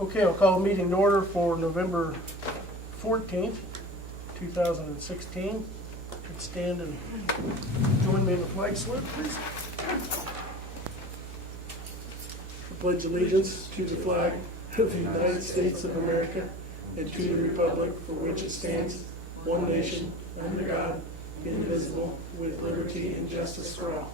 Okay, I'll call a meeting to order for November 14th, 2016. Could stand and join me in the flag salute, please. I pledge allegiance to the flag of the United States of America and to the republic for which it stands, one nation, under God, indivisible, with liberty and justice for all.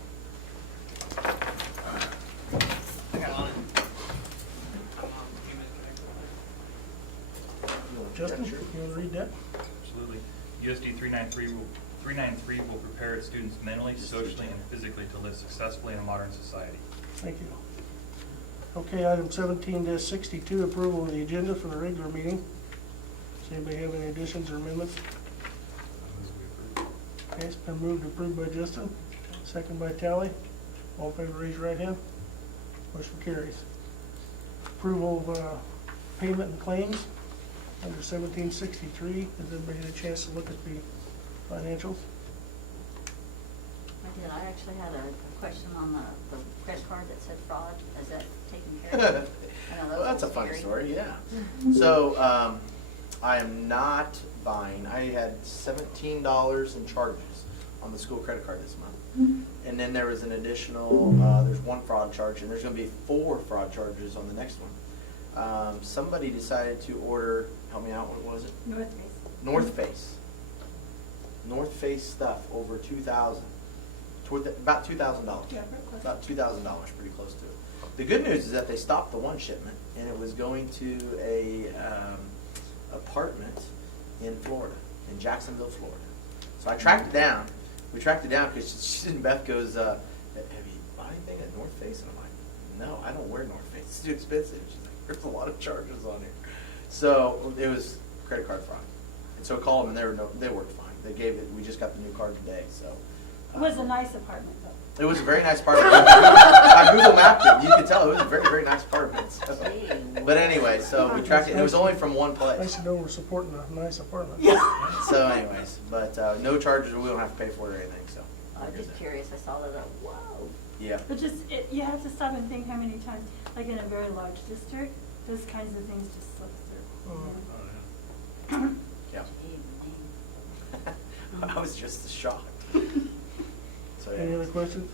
Justin, you want to read that? Absolutely. USD 393 will prepare its students mentally, socially, and physically to live successfully in a modern society. Thank you. Okay, item 17-62, approval of the agenda for the regular meeting. Does anybody have any additions or amendments? Okay, it's been moved and approved by Justin, second by Tally. All in favor, raise your right hand. Motion carries. Approval of payment and claims under 1763. Has everybody had a chance to look at the financials? I did. I actually had a question on the credit card that said fraud. Is that taken care of? I know Well, that's a was fun scary. story, yeah. So, I am not buying, I had $17 in charges on the school credit card this month. And then there was an additional, there's one fraud charge, and there's gonna be 4 fraud charges on the next one. Somebody decided to order, help me out, what was it? North Face. North Face. North Face stuff over $2,000, about $2,000. Yeah, pretty close. About $2,000, pretty close to it. The good news is that they stopped the one shipment, and it was going to a apartment in Florida, in Jacksonville, Florida. So I tracked it down. We tracked it down because she and Beth goes, "Have you bought anything at North Face?" And I'm like, "No, I don't wear North Face. It's too expensive." She's like, "There's a lot of charges on here." So it was credit card fraud. And so I called them, and they worked fine. They gave it. We just got the new card today, so. It was a nice apartment, though. It was a very nice apartment. I Google mapped it. You could tell it was a very, very nice apartment. So. But anyway, so we tracked it. And it was only from one Nice place. to know we're supporting a nice apartment. So anyways, but no charges. We don't have to pay for it or anything. So. I'm we're good just there. curious. I saw that. Whoa. Yeah. But just, you have to stop and think how many times, like in a very large district, those kinds of things just slip through. Yeah. Gee, I was just shocked. So Any yeah. other questions?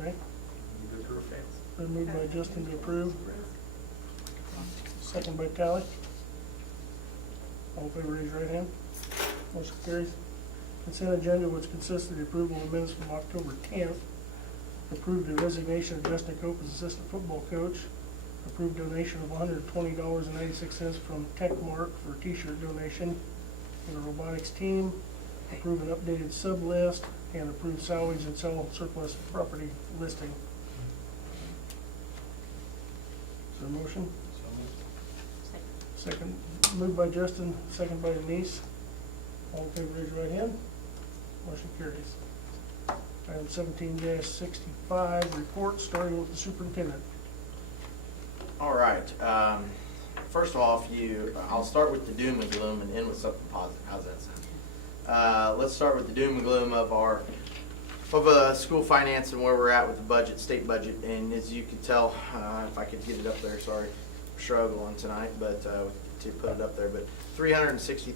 Okay, been moved by Justin to approve, second by Tally. All in favor, raise your right hand. Motion carries. Consent agenda, which consists of the approval of minutes from October 10th. Approved the resignation of Justin Cope as assistant football coach. Approved donation of $120.96 from Techmark for t-shirt donation for the robotics team. Approve an updated sub list and approve salaries and sell surplus property listing. Is there a motion? Second, moved by Justin, second by Denise. All in favor, raise your right hand. Motion carries. Item 17-65, report starting with the superintendent. All right. First of all, I'll start with the doom and gloom and end with something positive. How's that sound? Let's start with the doom and gloom of school finance and where we're at with the budget, state budget. And as you can tell, if I could get it up there, sorry, struggling tonight, but to put it up there, but 360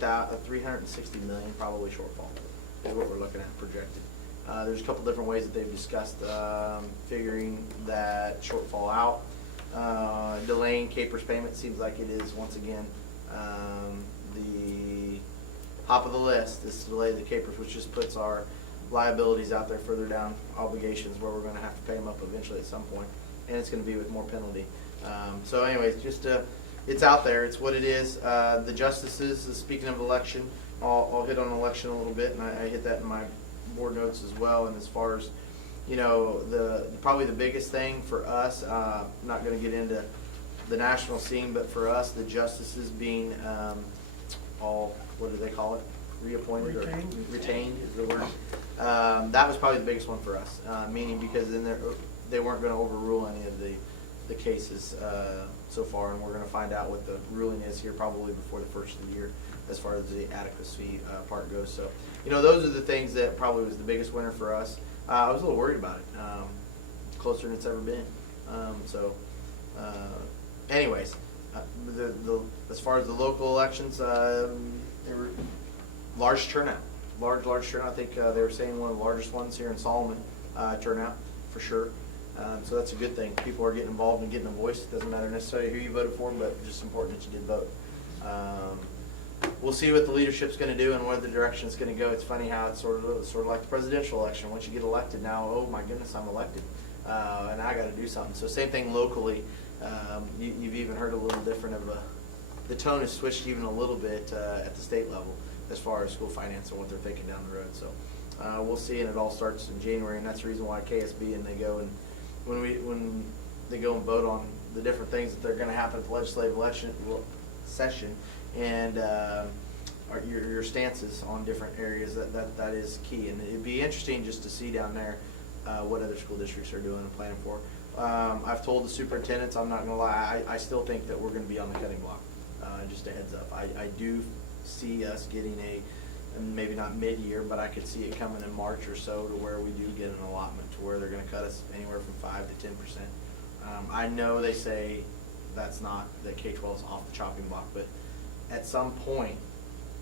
million probably shortfall is what we're looking at projected. There's a couple different ways that they've discussed figuring that shortfall out. Delaying Capers payment seems like it is once again the top of the list. This delay the Capers, which just puts our liabilities out there further down, obligations where we're going to have to pay them up eventually at some point, and it's going to be with more penalty. So anyways, just it's out there. It's what it is. The justices, speaking of election, I'll hit on election a little bit, and I hit that in my board notes as well. And as far as probably the biggest thing for us, I'm not going to get into the national scene, but for us, the justices being all, what do they call it? Reappointed Retained. or retained is the word. That was probably the biggest one for us, meaning because then they weren't going to overrule any of the cases so far, and we're going to find out what the ruling is here probably before the first of the year as far as the adequacy part goes. So, those are the things that probably was the biggest winner for us. I was a little worried about it, closer than it's ever been. Anyways, as far as the local elections, they were large turnout. Large turnout. I think they were saying one of the largest ones here in Solomon turnout for sure. So that's a good thing. People are getting involved and getting a voice. It doesn't matter necessarily who you voted for, but just important that you did vote. We'll see what the leadership's going to do and where the direction is going to go. It's funny how it's sort of like the presidential election. Once you get elected, now, oh my goodness, I'm elected, and I got to do something. So same thing locally. You've even heard a little different of the tone has switched even a little bit at the state level as far as school finance and what they're thinking down the road. So we'll see, and it all starts in January, and that's the reason why KSB and they go and when they go and vote on the different things that they're going to happen at the legislative session, and your stances on different areas, that is key. And it'd be interesting just to see down there what other school districts are doing and planning for. I've told the superintendents, I'm not going to lie, I still think that we're going to be on the cutting block. Just a heads up. I do see us getting maybe not mid-year, but I could see it coming in March or so to where we do get an allotment to where they're going to cut us anywhere from 5 to 10%. I know they say that K-12 is off the chopping block, but at some point,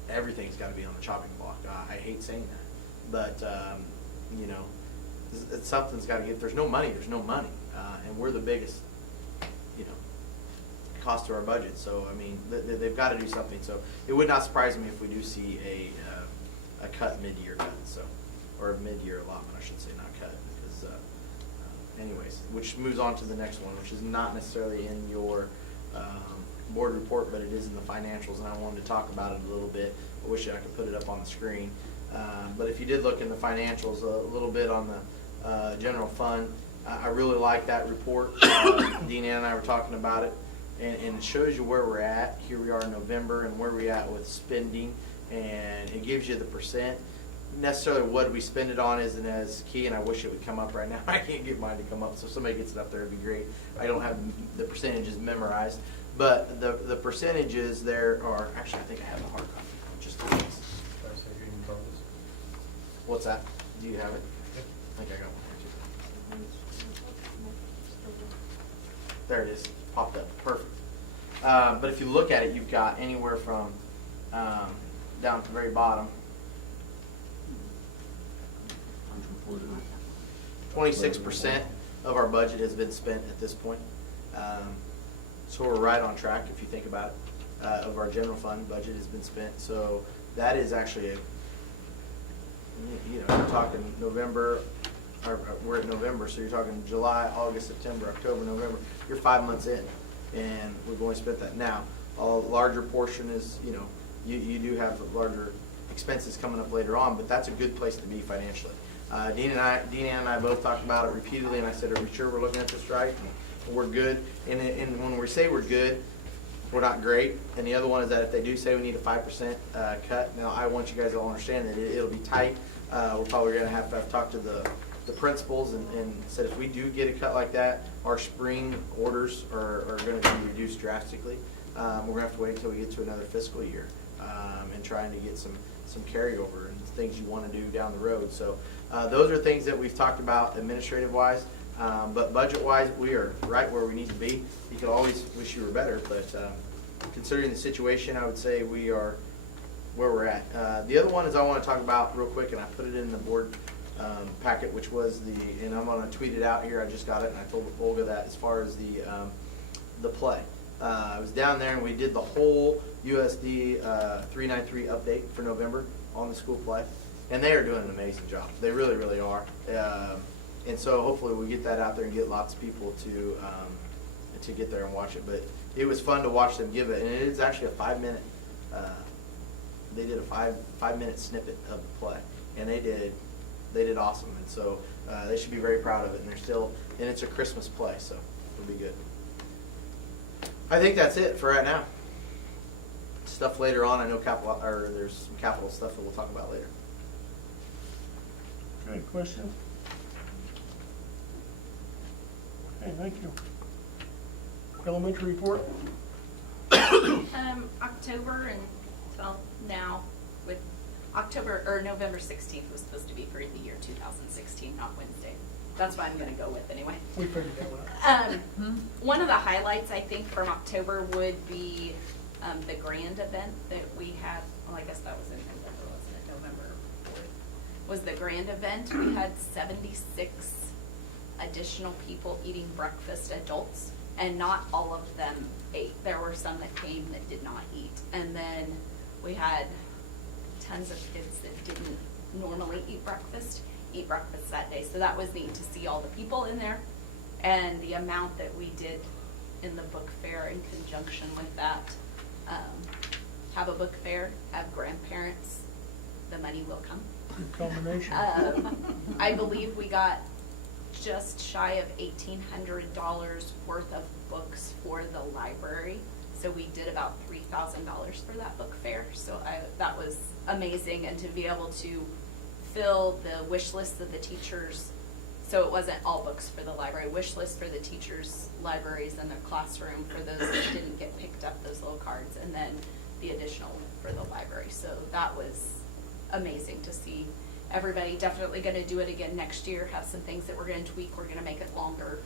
everything's got to be on the chopping block. I hate saying that, but something's got to get. If there's no money, there's no money, and we're the biggest, cost to our budget. So I mean, they've got to do something. So it would not surprise me if we do see a cut mid-year cut, or a mid-year allotment, I should say, not cut, because anyways, which moves on to the next one, which is not necessarily in your board report, but it is in the financials, and I wanted to talk about it a little bit. I wish I could put it up on the screen, but if you did look in the financials a little bit on the general fund, I really like that report. Dean and I were talking about it, and it shows you where we're at. Here we are in November, and where we're at with spending, and it gives you the percent. Necessarily what we spend it on isn't as key, and I wish it would come up right now. I can't get mine to come up, so if somebody gets it up there, it'd be great. I don't have the percentages memorized, but the percentages there are, actually I think I have the hard copy, just in case. What's that? Do you have it? I think I got one here too. There it is, popped up, perfect. But if you look at it, you've got anywhere from down at the very bottom, 26% of our budget has been spent at this point. So we're right on track if you think about it. Of our general fund budget has been spent. So that is actually you're talking November, or we're at November, so you're talking July, August, September, October, November. You're 5 months in, and we're going to spend that now. A larger portion is, you do have larger expenses coming up later on, but that's a good place to be financially. Dean and I both talked about it repeatedly, and I said, are we sure we're looking at this right? And we're good. And when we say we're good, we're not great. And the other one is that if they do say we need a 5% cut, now I want you guys to all understand that it'll be tight. We're probably going to have talked to the principals and said if we do get a cut like that, our spring orders are going to be reduced drastically. We're going to have to wait until we get to another fiscal year and trying to get some carryover and things you want to do down the road. So those are things that we've talked about administrative-wise, but budget-wise, we are right where we need to be. You could always wish you were better, but considering the situation, I would say we are where we're at. The other one is I want to talk about real quick, and I put it in the board packet, which was and I'm going to tweet it out here. I just got it, and I told Olga that as far as the play. I was down there, and we did the whole USD 393 update for November on the school play, and they are doing an amazing job. They really, really are. And so hopefully we get that out there and get lots of people to get there and watch it. But it was fun to watch them give it, and it is actually a 5-minute. They did a 5-minute snippet of the play, and they did awesome. And so they should be very proud of it. And it's a Christmas play, so it'll be good. I think that's it for right now. Stuff later on, I know there's some capital stuff that we'll talk about later. Okay, question? Okay, thank you. Elementary report? October and, well, now with November 16th was supposed to be for the year 2016, not Wednesday. that's what I'm gonna go with anyway. We figured that one out. One of the highlights, I think, from October would be the grand event that we had, well, I guess that was in November, wasn't it? November 4th was the grand event. We had 76 additional people eating breakfast, adults, and not all of them ate. There were some that came that did not eat. And then we had tons of kids that didn't normally eat breakfast that day. So that was neat to see all the people in there and the amount that we did in the book fair in conjunction with that. Have a book fair, have grandparents, the money will come. Good combination. I believe we got just shy of $1,800 worth of books for the library. So we did about $3,000 for that book fair. So that was amazing, and to be able to fill the wish list of the teachers. So it wasn't all books for the library, wish list for the teachers' libraries and their classroom for those that didn't get picked up, those little cards, and then the additional for the library. So that was amazing to see. Everybody definitely going to do it again next year, have some things that we're going to tweak. We're going to make it longer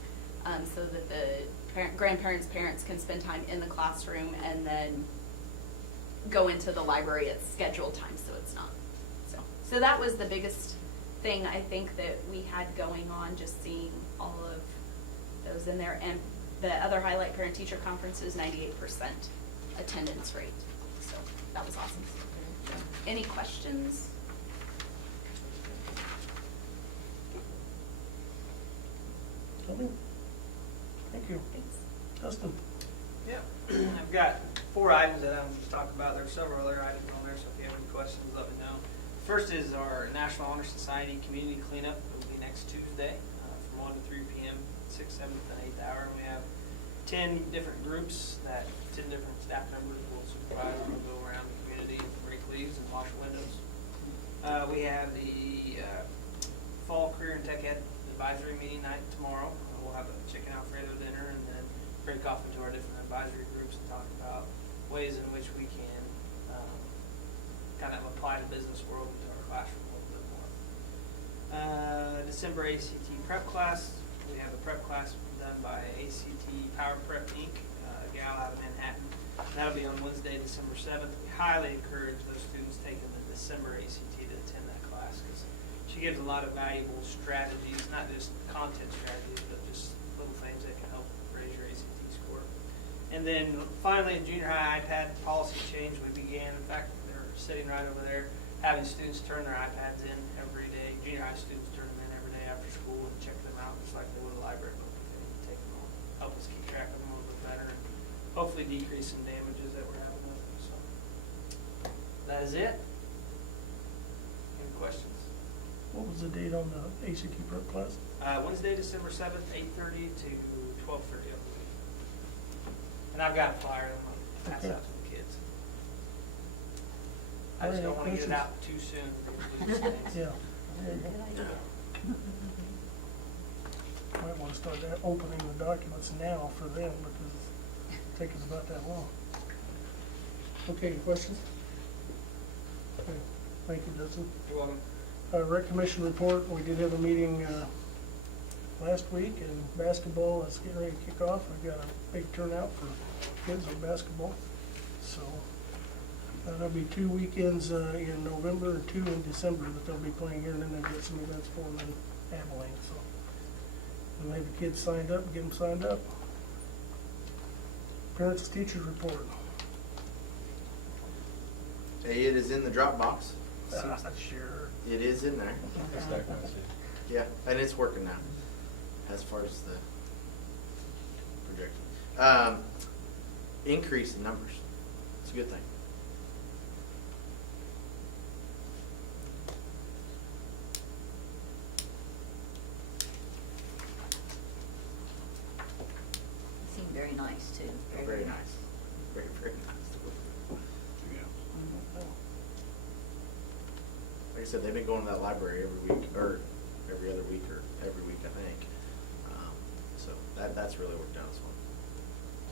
so that the grandparents, parents can spend time in the classroom and then go into the library at scheduled time, so it's not. So that was the biggest thing I think that we had going on, just seeing all of those in there. And the other highlight, parent-teacher conferences, 98% attendance rate. So that was awesome. Any questions? Tony? Thank you. Thanks. Justin? Yeah, I've got 4 items that I'm going to talk about. There are several other items on there, so if you have any questions, let me know. First is our National Honor Society Community Cleanup. It will be next Tuesday from 1 to 3 p.m., 6th, 7th, and 8th hour. And we have 10 different groups, 10 different staff members will supervise and will go around the community and rake leaves and wash windows. We have the Fall Career and Tech Ed Advisory Meeting night tomorrow. We'll have a chicken Alfredo dinner and then break off into our different advisory groups and talk about ways in which we can kind of apply the business world into our classroom a little bit more. December ACT prep class. We have a prep class done by ACT Power Prep Inc., a gal out of Manhattan. And that'll be on Wednesday, December 7th. We highly encourage those students taking the December ACT to attend that class because she gives a lot of valuable strategies, not just content strategies, but just little things that can help raise your ACT score. And then finally, junior high iPad policy change we began. In fact, they're sitting right over there, having students turn their iPads in every day. Junior high students turn them in every day after school and check them out just like they would a library book. They take them on, help us keep track of them a little bit better, and hopefully decrease some damages that we're having with them. So that is it. Any questions? What was the date on the ACT prep class? Wednesday, December 7th, 8:30 to 12:30, I believe. And I've got a flyer I'm going to pass Okay. out to the kids. I just don't want to get it out too soon. Yeah. There you go. Might want to start opening the documents now for them because it's taking about that long. Okay, any questions? Okay, thank you, Justin. You're welcome. Rec Commission report, we did have a meeting last week, and basketball is getting ready to kick off. We've got a big turnout for kids on basketball. So there'll be 2 weekends in November and 2 in December that they'll be playing here, and then they'll get some events for them in Abilene. So we'll have the kids signed up, get them signed up. Parents and teachers report. Hey, it is in the Dropbox. Sure. It is in there. Yeah, and it's working now, as far as the projection. Increase in numbers. It's a good thing. It seemed very nice, too. Very nice. Very, very nice. Like I said, they've been going to that library every week, or every other week, or every week, I think. So that's really worked out as well.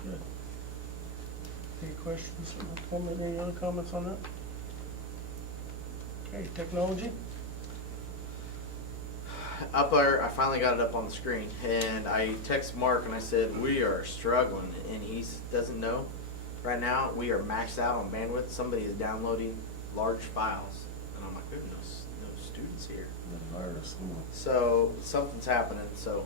Good. Any questions, any other comments on that? Okay, technology? up there, I finally got it up on the screen, and I text Mark and I said, we are struggling, and he doesn't know. Right now, we are maxed out on bandwidth. Somebody is downloading large files, and I'm like, there's no students here. So something's happening, so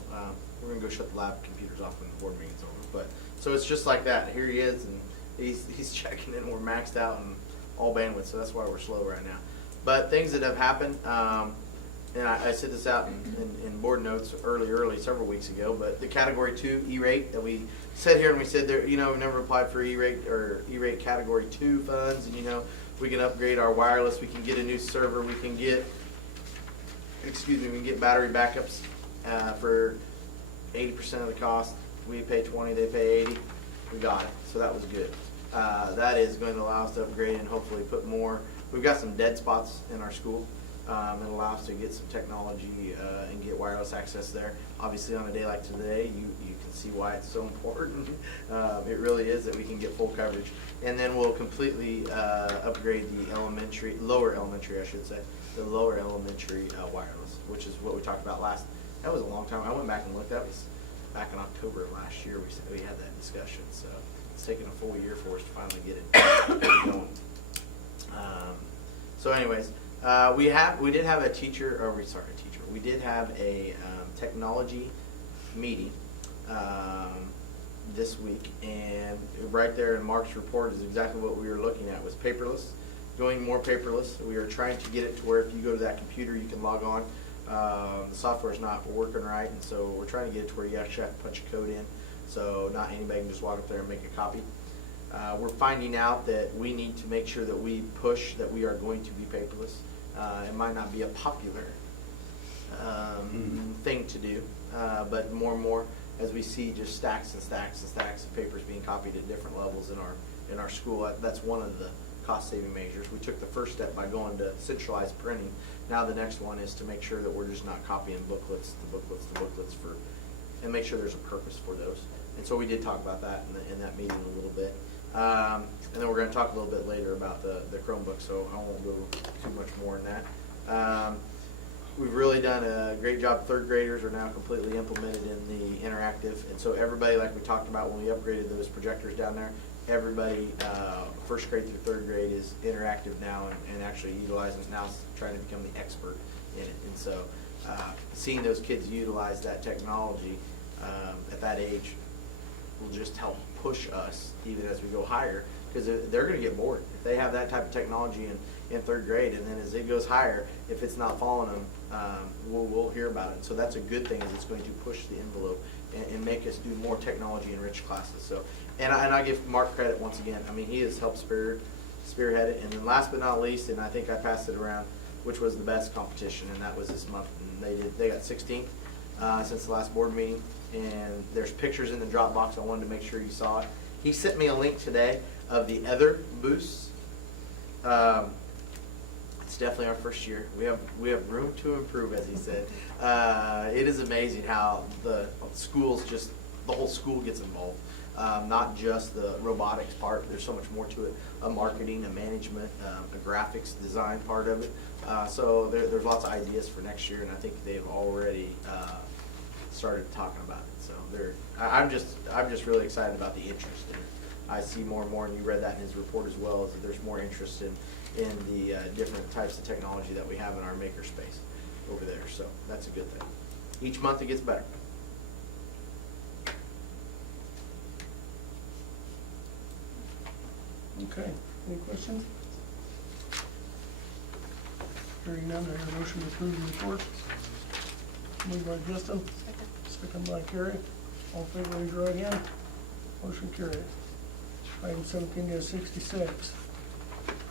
we're gonna go shut the lab computers off when the board meeting's over. But, so it's just like that. Here he is, and he's checking in, we're maxed out and all bandwidth, so that's why we're slow right now. But things that have happened, and I set this out in board notes early, several weeks ago, but the Category 2 E-rate that we sat here and we said, there, we never applied for E-rate or E-rate Category 2 funds, and we can upgrade our wireless, we can get a new server, we can get battery backups for 80% of the cost. We pay 20, they pay 80. We got it, so that was good. That is going to allow us to upgrade and hopefully put more. We've got some dead spots in our school. It allows us to get some technology and get wireless access there. Obviously, on a day like today, you can see why it's so important. It really is that we can get full coverage. And then we'll completely upgrade the lower elementary, the lower elementary wireless, which is what we talked about last. That was a long time. I went back and looked. That was back in October of last year. We had that discussion. So it's taken a full year for us to finally get it going. So anyways, we did have a technology meeting this week, and right there in Mark's report is exactly what we were looking at, was paperless, going more paperless. We are trying to get it to where if you go to that computer, you can log on. The software is not working right, and so we're trying to get it to where you actually have to punch a code in, so not anybody can just walk up there and make a copy. We're finding out that we need to make sure that we push that we are going to be paperless. It might not be a popular thing to do, but more and more as we see just stacks and stacks and stacks of papers being copied at different levels in our school, that's one of the cost-saving measures. We took the first step by going to centralized printing. Now the next one is to make sure that we're just not copying booklets and make sure there's a purpose for those. And so we did talk about that in that meeting a little bit. And then we're going to talk a little bit later about the Chromebook, so I won't go too much more in that. We've really done a great job. Third graders are now completely implemented in the interactive, and so everybody, like we talked about when we upgraded those projectors down there, everybody, first grade through third grade is interactive now and actually utilizing it now, trying to become the expert in it. And so seeing those kids utilize that technology at that age will just help push us even as we go higher, because they're going to get bored if they have that type of technology in third grade, and then as it goes higher, if it's not following them, we'll hear about it. So that's a good thing, is it's going to push the envelope and make us do more technology enriched classes. So, and I give Mark credit once again. I mean, he has helped spearhead it. And then last but not least, and I think I passed it around, which was the best competition, and that was this month. And they got 16th since the last board meeting. And there's pictures in the Dropbox. I wanted to make sure you saw it. He sent me a link today of the other booths. It's definitely our first year. We have room to improve, as he said. It is amazing how the whole school gets involved. Not just the robotics part. There's so much more to it. A marketing, a management, a graphics design part of it. So there's lots of ideas for next year, and I think they've already started talking about it. So I'm just really excited about the interest in it. I see more and more, and you read that in his report as well, is that there's more interest in the different types of technology that we have in our makerspace over there. So that's a good thing. Each month it gets better. Okay, any questions? Hearing none, I hear a motion to approve the report. Moved by Justin, second by Carrie. All in favor, raise your right hand. Motion carried. Item 17-66,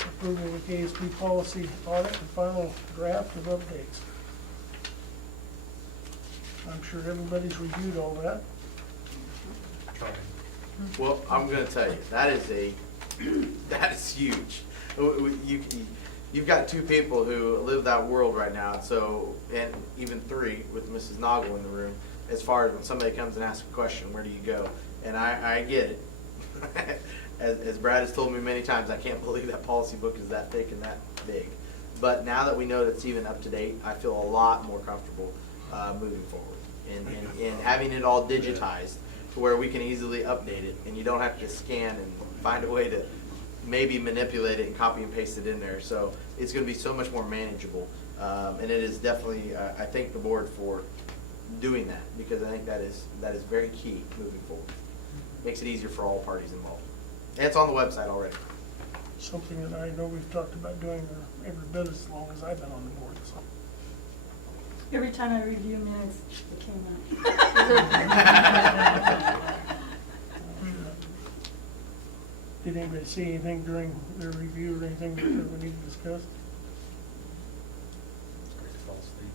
approval of the KSB policy audit and final draft of updates. I'm sure everybody's reviewed all that. Try. Well, I'm going to tell you, that is huge. You've got two people who live that world right now, and even three with Mrs. Noggle in the room, as far as when somebody comes and asks a question, where do you go? And I get it. As Brad has told me many times, I can't believe that policy book is that thick and that big. But now that we know that it's even up to date, I feel a lot more comfortable moving forward. And having it all digitized to where we can easily update it, and you don't have to scan and find a way to maybe manipulate it and copy and paste it in there. So it's going to be so much more manageable. And it is definitely, I thank the board for doing that, because I think that is very key moving forward. Makes it easier for all parties involved. And it's on the website already. Something that I know we've talked about doing every bit as long as I've been on the board, so. Every time I review minutes, it came out. Did anybody see anything during their review or anything that we need to discuss? It's great to fall asleep.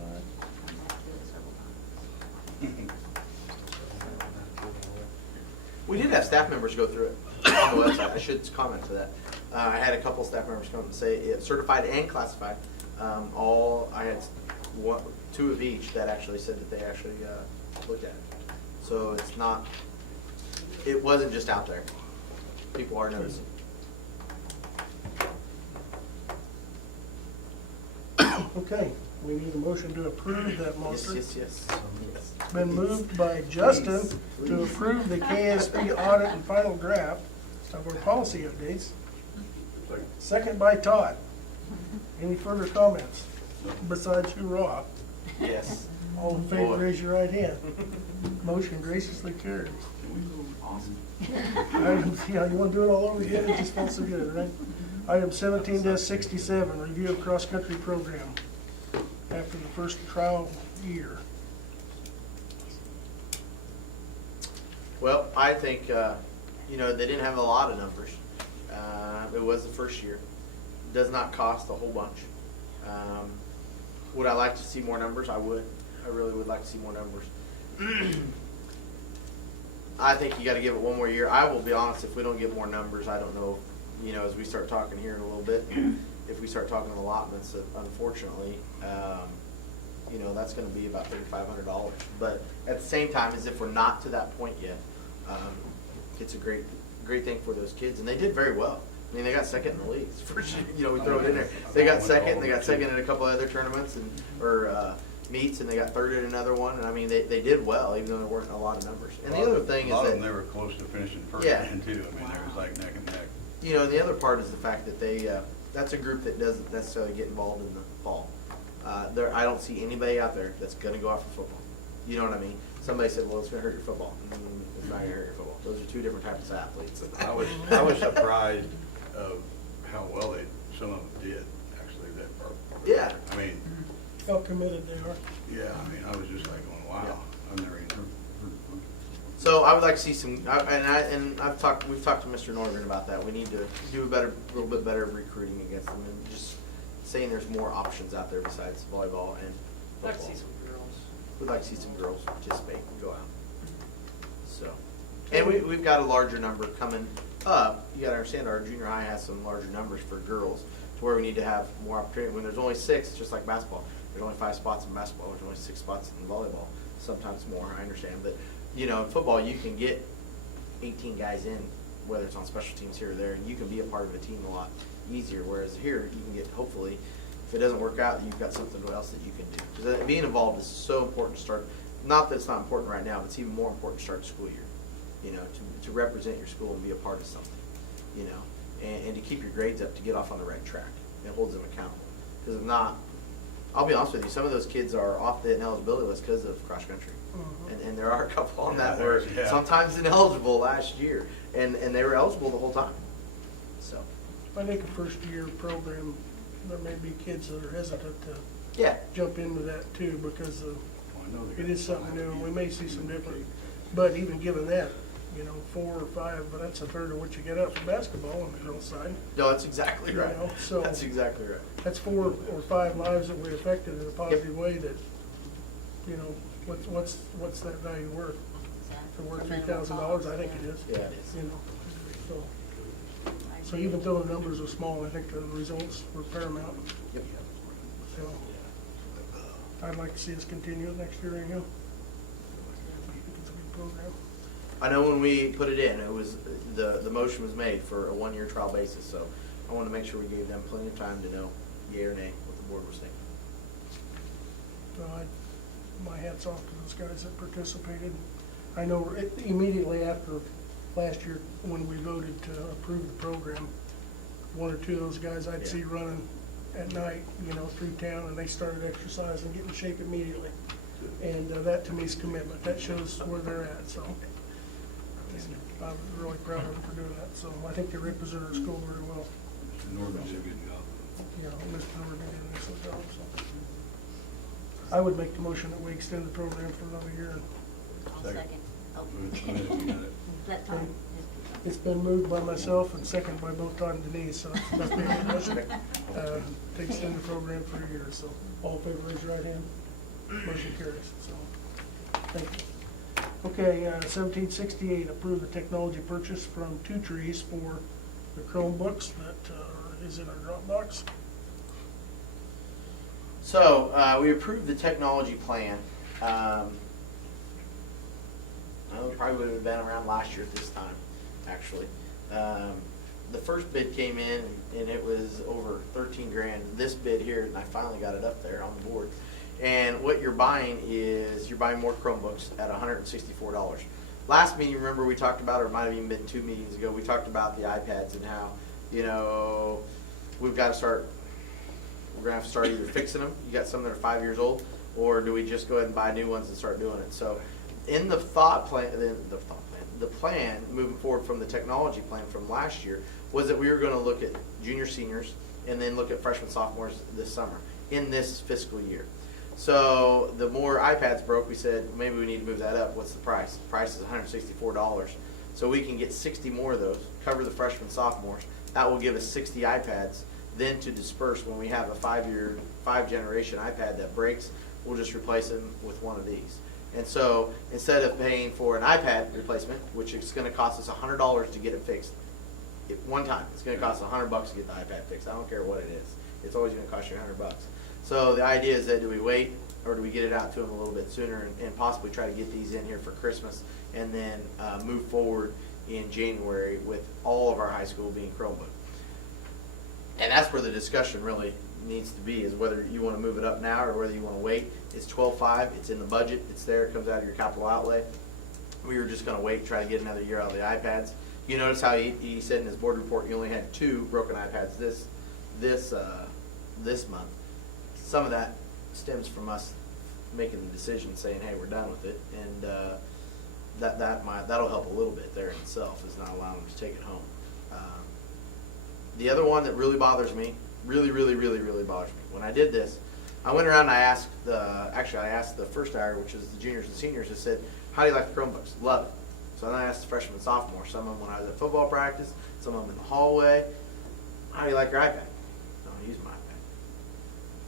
All right. I've had to do it several times. We did have staff members go through it on the website. I should comment to that. I had a couple staff members come and say, certified and classified. I had two of each that actually said that they actually looked at it. So it wasn't just out there. People are noticing. Okay, we need a motion to approve that Yes, motion. yes. It's been moved by Justin to approve the KSP audit and final draft of our policy updates. Second by Todd. Any further comments besides hurrah? Yes. All in favor, Boy. raise your right hand. Motion graciously carries. Awesome. Yeah, you want to do it all over again? It just felt so good, right? Item 17-67, review of cross-country program after the first trial year. Well, I think, they didn't have a lot of numbers. It was the first year. Does not cost a whole bunch. Would I like to see more numbers? I would. I really would like to see more numbers. I think you got to give it one more year. I will be honest, if we don't get more numbers, I don't know, as we start talking here in a little bit, if we start talking allotments, unfortunately, that's going to be about $3,500. But at the same time, as if we're not to that point yet, it's a great thing for those kids. And they did very well. I mean, they got second in the leagues. For sure. We throw it in there. They got second. They got second in a couple other tournaments or meets, and they got third in another one. And I mean, they did well, even though there weren't a lot of numbers. And the other thing is a lot of that them, they were close to finishing first Yeah. and too. I mean, there was like neck and neck. and the other part is the fact that that's a group that doesn't necessarily get involved in the fall. I don't see anybody out there that's going to go out for football. You know what I mean? Somebody said, well, it's going to hurt your football. It's not going to hurt your football. Those are two different types of athletes. I was surprised of how well some of them did, actually, that part. Yeah. I mean, How committed they are. yeah, I mean, I was just like going, wow, I've never even heard. So I would like to see some, we've talked to Mr. Norgren about that. We need to do a little bit better recruiting against them, and just saying there's more options out there besides volleyball and I'd like to football. see some girls. We'd like to see some girls participate and go out. So, and we've got a larger number coming up. You gotta understand, our junior high has some larger numbers for girls, to where we need to have more opportunity. When there's only 6, it's just like basketball. There's only 5 spots in basketball. There's only 6 spots in volleyball. Sometimes more, I understand. But, in football, you can get 18 guys in, whether it's on special teams here or there, and you can be a part of a team a lot easier. Whereas here, you can get, hopefully, if it doesn't work out, you've got something else that you can do. Because being involved is so important to start. Not that it's not important right now, but it's even more important to start the school year. To represent your school and be a part of something. And to keep your grades up, to get off on the right track. It holds them accountable. Because if not, I'll be honest with you, some of those kids are off the ineligibility list because of cross country. And there are a couple on that were Yeah. sometimes ineligible last year, and they were eligible the whole time. So, I think a first-year program, there may be kids that are hesitant to yeah, jump into that too, because Well, I know they it got is something new, and we may see some some different. But even given that, 4 or 5, but that's a third of what you get out for basketball on the girls' side. no, that's exactly right. So- That's exactly right. That's 4 or 5 lives that we affected in a positive way that, what's that value worth? If it worth $3,000, I think it is. Yeah, it is. So even though the numbers are small, I think the results were paramount. Yep. So I'd like to see us continue it next year anyhow. I think it's a good program. I know when we put it in, it was, the motion was made for a 1-year trial basis, so I want to make sure we gave them plenty of time to know yea or nay what the board was thinking. my hat's off to those guys that participated. I know immediately after last year, when we voted to approve the program, one or two of those guys I'd see running at night, through town, and they started exercising, getting in shape immediately. And that to me is commitment. That shows where they're at, so. And I was really proud of them for doing that, so I think they represented our school very well. Norman did a good job. Mr. Howard did an excellent job, so. I would make the motion that we extend the program for another year. I'll Second. second. Oh, You got it. that time. It's been moved by myself and seconded by both Todd and Denise, so that's been a motion to extend the program for a year. So all in favor, raise your right hand. Motion carries, so, thank you. Okay, 1768, approve the technology purchase from Two Trees for the Chromebooks that is in our Dropbox. So, we approved the technology plan. It probably would have been around last year at this time, actually. The first bid came in and it was over 13 grand. This bid here, and I finally got it up there on the board. And what you're buying is, you're buying more Chromebooks at $164. Last meeting, remember we talked about, or it might have even been 2 meetings ago, we talked about the iPads and how, we've got to start, we're going to have to start either fixing them, you got some that are 5 years old, or do we just go ahead and buy new ones and start doing it? So in the the plan moving forward from the technology plan from last year was that we were going to look at junior, seniors, and then look at freshmen, sophomores this summer, in this fiscal year. So the more iPads broke, we said, maybe we need to move that up. What's the price? The price is $164. So we can get 60 more of those, cover the freshmen, sophomores. That will give us 60 iPads. Then to disperse, when we have a 5-generation iPad that breaks, we'll just replace them with one of these. And so instead of paying for an iPad replacement, which is going to cost us $100 to get it fixed, one time, it's going to cost $100 to get the iPad fixed. I don't care what it is. It's always going to cost you $100. So the idea is that do we wait or do we get it out to them a little bit sooner and possibly try to get these in here for Christmas and then move forward in January with all of our high school being Chromebook. And that's where the discussion really needs to be, is whether you want to move it up now or whether you want to wait. It's 12.5, it's in the budget, it's there, it comes out of your capital outlay. We were just going to wait and try to get another year out of the iPads. You notice how he said in his board report he only had 2 broken iPads this month. Some of that stems from us making the decision, saying, "Hey, we're done with it," and that'll help a little bit there in itself, is not allowing them to take it home. The other one that really bothers me, really bothers me. When I did this, I went around and I asked the first hour, which is the juniors and seniors, I said, "How do you like the Chromebooks?" Love it. So then I asked the freshmen and sophomores, some of them when I was at football practice, some of them in the hallway, "How do you like your iPad?" "Don't use my iPad."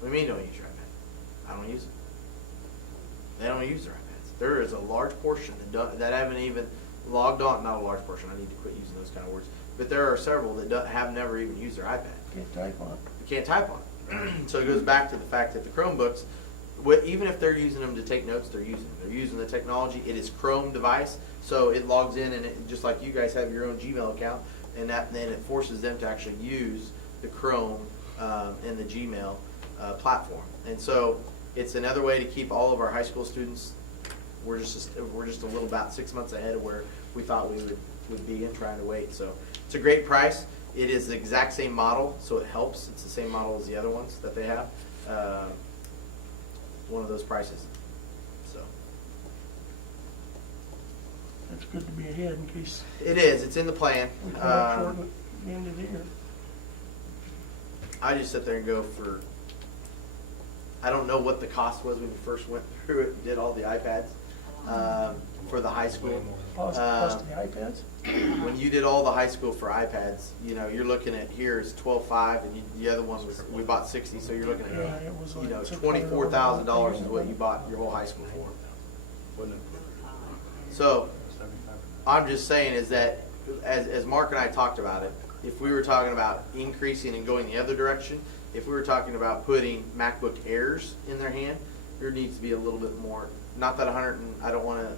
"What do you mean don't use your iPad?" "I don't use it." They don't use their iPads. There is a large portion that haven't even logged on, not a large portion, I need to quit using those kind of words, but there are several that have never even used their iPad. Can't type on it. You can't type on it. So it goes back to the fact that the Chromebooks, even if they're using them to take notes, they're using the technology. It is Chrome device, so it logs in, and it, just like you guys have your own Gmail account, and then it forces them to actually use the Chrome and the Gmail platform. And so it's another way to keep all of our high school students. We're just a little about 6 months ahead of where we thought we would be, and trying to wait. So it's a great price. It is the exact same model, so it helps. It's the same model as the other ones that they have. One of those prices. So That's good to be ahead in case it is. It's in the plan. we come up short at the end of the year. I just sit there and go for. I don't know what the cost was when you first went through it and did all the iPads for the high school. Plus the iPads? When you did all the high school for iPads, you're looking at, here is 12.5, and the other one was, we bought 60, so you're looking Yeah, at, it was like $24,000 is what you bought your whole high school for. Wasn't it? So I'm just saying is that, as Mark and I talked about it, if we were talking about increasing and going the other direction, if we were talking about putting MacBook Airs in their hand, there needs to be a little bit more. Not that I don't want to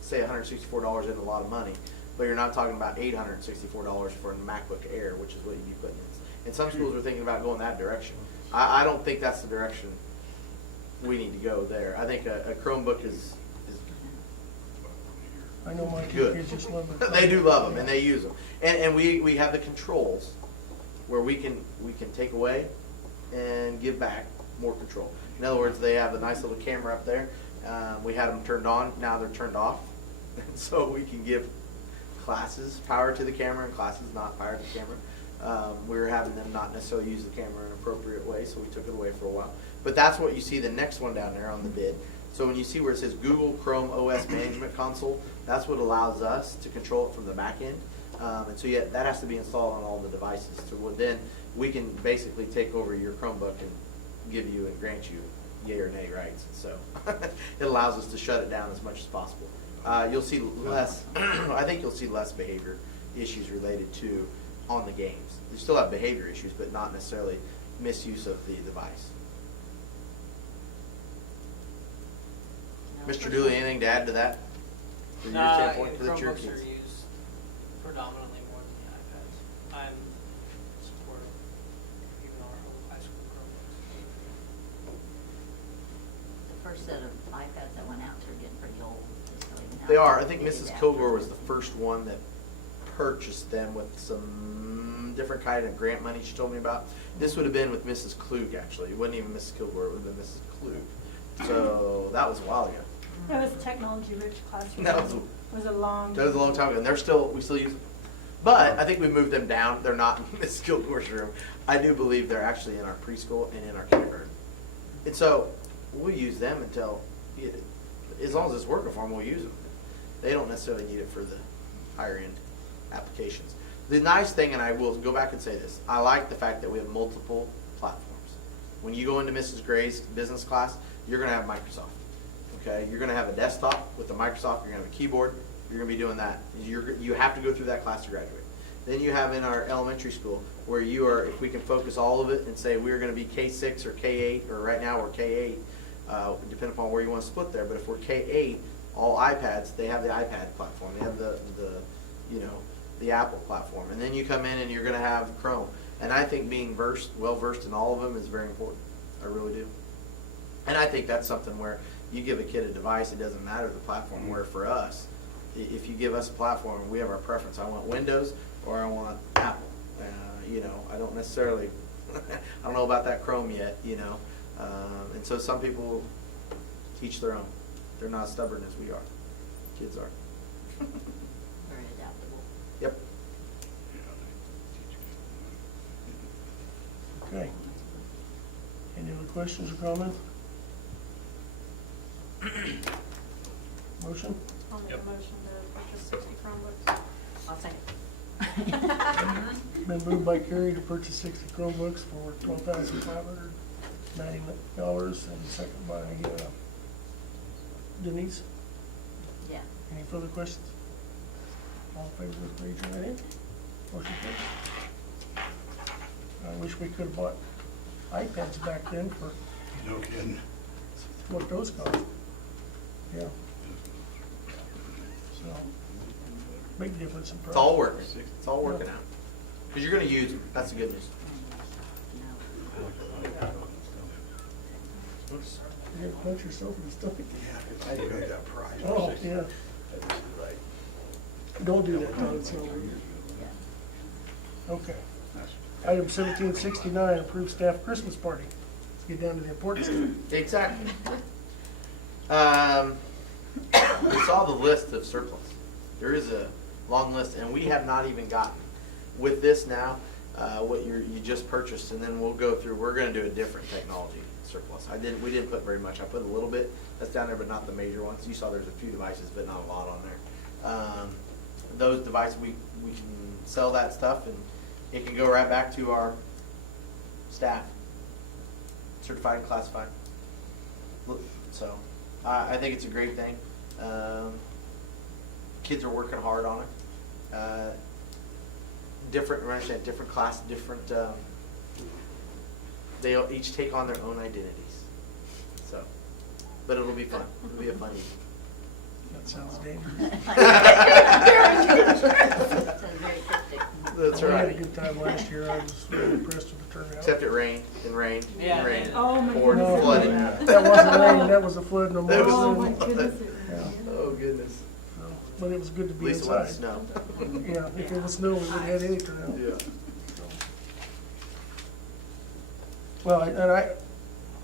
say $164 isn't a lot of money, but you're not talking about $864 for a MacBook Air, which is what you'd be putting in. And some schools are thinking about going that direction. I don't think that's the direction we need to go there. I think a Chromebook is I know my two good. kids just love it. They do love them and they use them. And we have the controls where we can take away and give back more control. In other words, they have a nice little camera up there. We had them turned on, now they're turned off. And so we can give classes power to the camera and classes not power to the camera. We were having them not necessarily use the camera in an appropriate way, so we took it away for a while. But that's what you see the next one down there on the bid. So when you see where it says Google Chrome OS Management Console, that's what allows us to control it from the back end. And so yeah, that has to be installed on all the devices. So then we can basically take over your Chromebook and give you and grant you yay or nay rights. So it allows us to shut it down as much as possible. You'll see less, I think you'll see less behavior issues related to on the games. You still have behavior issues, but not necessarily misuse of the device. Mr. Dooley, anything to add to that? From your standpoint, for the cheer Chromebooks kids? are used predominantly more than the iPads. I'm supportive of even our whole high school Chromebooks. The first set of iPads that went out are getting pretty old. Just so you know. They are. I think They Mrs. adapt. Kilgore was the first one that purchased them with some different kind of grant money she told me about. This would have been with Mrs. Klug, actually. It wasn't even Mrs. Kilgore. It would have been Mrs. Klug. So that was a while ago. It was a technology-rich classroom. That was It was a long. That was a long time ago, and we still use them. But I think we moved them down. They're not in Mrs. Kilgore's room. I do believe they're actually in our preschool and in our kindergarten. And so we'll use them until, as long as it's working for them, we'll use them. They don't necessarily need it for the higher end applications. The nice thing, and I will go back and say this, I like the fact that we have multiple platforms. When you go into Mrs. Gray's business class, you're going to have Microsoft. Okay, you're going to have a desktop with the Microsoft. You're going to have a keyboard. You're going to be doing that. You have to go through that class to graduate. Then you have in our elementary school where you are, if we can focus all of it and say we're going to be K6 or K8, or right now we're K8, depending upon where you want to split there. But if we're K8, all iPads, they have the iPad platform. They have the Apple platform. And then you come in and you're going to have Chrome. And I think being well versed in all of them is very important. I really do. And I think that's something where you give a kid a device, it doesn't matter the platform. Where for us, if you give us a platform, we have our preference. I want Windows or I want Apple. I don't necessarily, I don't know about that Chrome yet, and so some people teach their own. They're not as stubborn as we are. Kids are. Very adaptable. Yep. Okay. Any other questions or comments? Motion? I'll make Yep. a motion to purchase 60 Chromebooks. I'll second. Been moved by Carrie to purchase 60 Chromebooks for $12,590, and second by Denise. Yeah. Any further questions? All in favor, raise your right hand. Motion carries. I wish we could have bought iPads back then for No kidding. what those cost. Yeah. So, big difference in price. It's all working. It's all working out. Because you're going to use them. That's the good news. Oops. You gotta punch yourself in the stomach. Yeah, I paid that price. Oh, yeah. That is right. Don't do that, Todd. It's not right. Okay. Item 1769, approved staff Christmas party. Let's get down to the important stuff. Exactly. We saw the list of surplus. There is a long list, and we have not even gotten with this now what you just purchased, and then we'll go through. We're going to do a different technology surplus. We didn't put very much. I put a little bit that's down there, but not the major ones. You saw there's a few devices, but not a lot on there. Those devices we can sell that stuff, and it can go right back to our staff, certified and classified. So I think it's a great thing. Kids are working hard on it. Different class, different. They each take on their own identities. So, but it'll be fun. It'll be a fun evening. That sounds dangerous. Sounds very cryptic. That's We had a right. good time last year. I was really impressed with the turnout. Except it rained and rained Yeah. and rained. Oh, my Poured and goodness. flooded. That wasn't rain, that was a flood no more. That was- Oh, my goodness. Yeah. Oh, goodness. So, but it was good to At be least it wasn't inside. snow. Yeah, if it was snow, we wouldn't have had any turnout. Yeah. So. Well,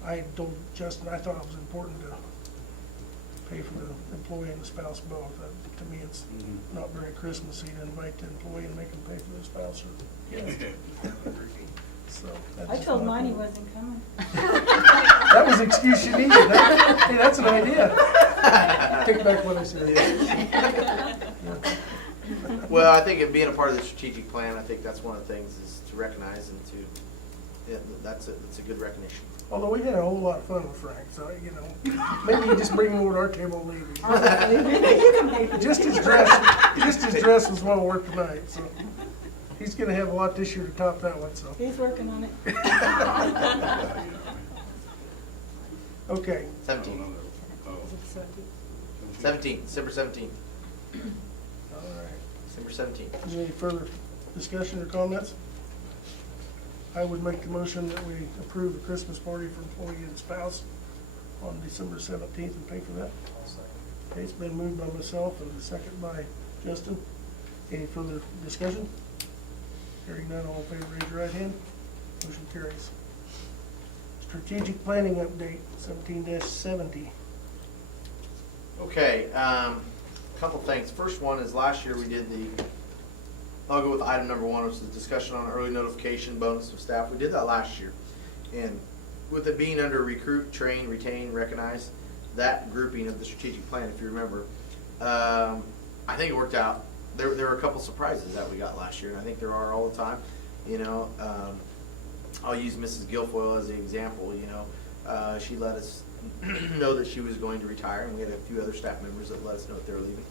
I told Justin, I thought it was important to pay for the employee and the spouse both. To me, it's not very Christmassy to invite the employee and make them pay for the spouse or guest. So. that's I just told my mine he opinion. wasn't coming. That was the excuse you needed. Hey, that's an idea. Take back what I said. Well, I think it being a part of the strategic plan, I think that's one of the things is to recognize and to, yeah, that's a good recognition. Although we had a whole lot of fun with Frank, so, you know, maybe you just bring him over to our table and leave him. Just his dress was well worth tonight, so. He's gonna have a lot this year to top that one, so. He's working on it. Okay, 17. Oh, 17, December 17th. all right. December 17th. Is there any further discussion or comments? I would make the motion that we approve the Christmas party for employee and spouse on December 17th and pay for that. Okay, it's been moved by myself and a second by Justin. Any further discussion? Hearing none, all in favor, raise your right hand. Motion carries. Strategic planning update, 17-70. Okay, couple things. First one is last year we did I'll go with item number 1, which is discussion on early notification bonus of staff. We did that last year. And with it being under recruit, train, retain, recognize, that grouping of the strategic plan, if you remember, I think it worked out. There were a couple surprises that we got last year, and I think there are all the time. You know, I'll use Mrs. Guilfoyle as an example. You know, she let us know that she was going to retire, and we had a few other staff members that let us know that they were leaving.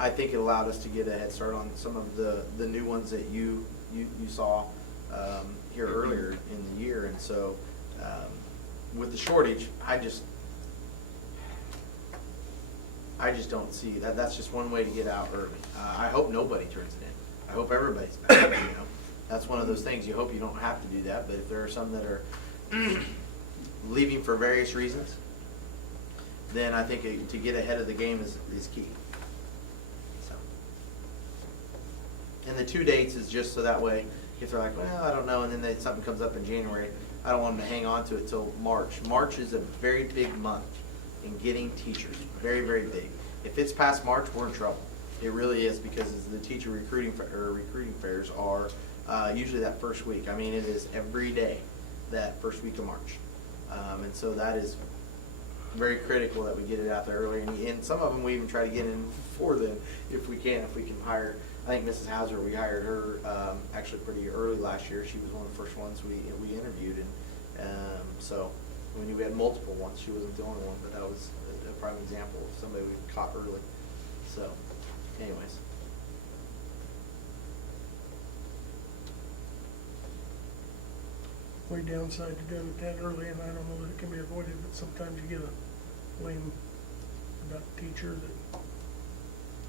I think it allowed us to get a head start on some of the new ones that you saw here earlier in the year, and so with the shortage, I just don't see that. That's just one way to get out early. I hope nobody turns it in. I hope everybody's back. You know, that's one of those things. You hope you don't have to do that, but if there are some that are leaving for various reasons, then I think to get ahead of the game is key. So, and the 2 dates is just so that way if they're like, well, I don't know, and then something comes up in January, I don't want them to hang on to it till March. March is a very big month in getting teachers, very, very big. If it's past March, we're in trouble. It really is, because the teacher recruiting fairs are usually that first week. I mean, it is every day that first week of March, and so that is very critical that we get it out there early. And some of them we even try to get in before then, if we can hire. I think Mrs. Hauser, we hired her actually pretty early last year. She was one of the first ones we interviewed, and so. I mean, we had multiple ones. She wasn't the only one, but that was a prime example of somebody we caught early. So, anyways. Way downside to doing it that early, and I don't know that it can be avoided, but sometimes you get a blame about the teacher that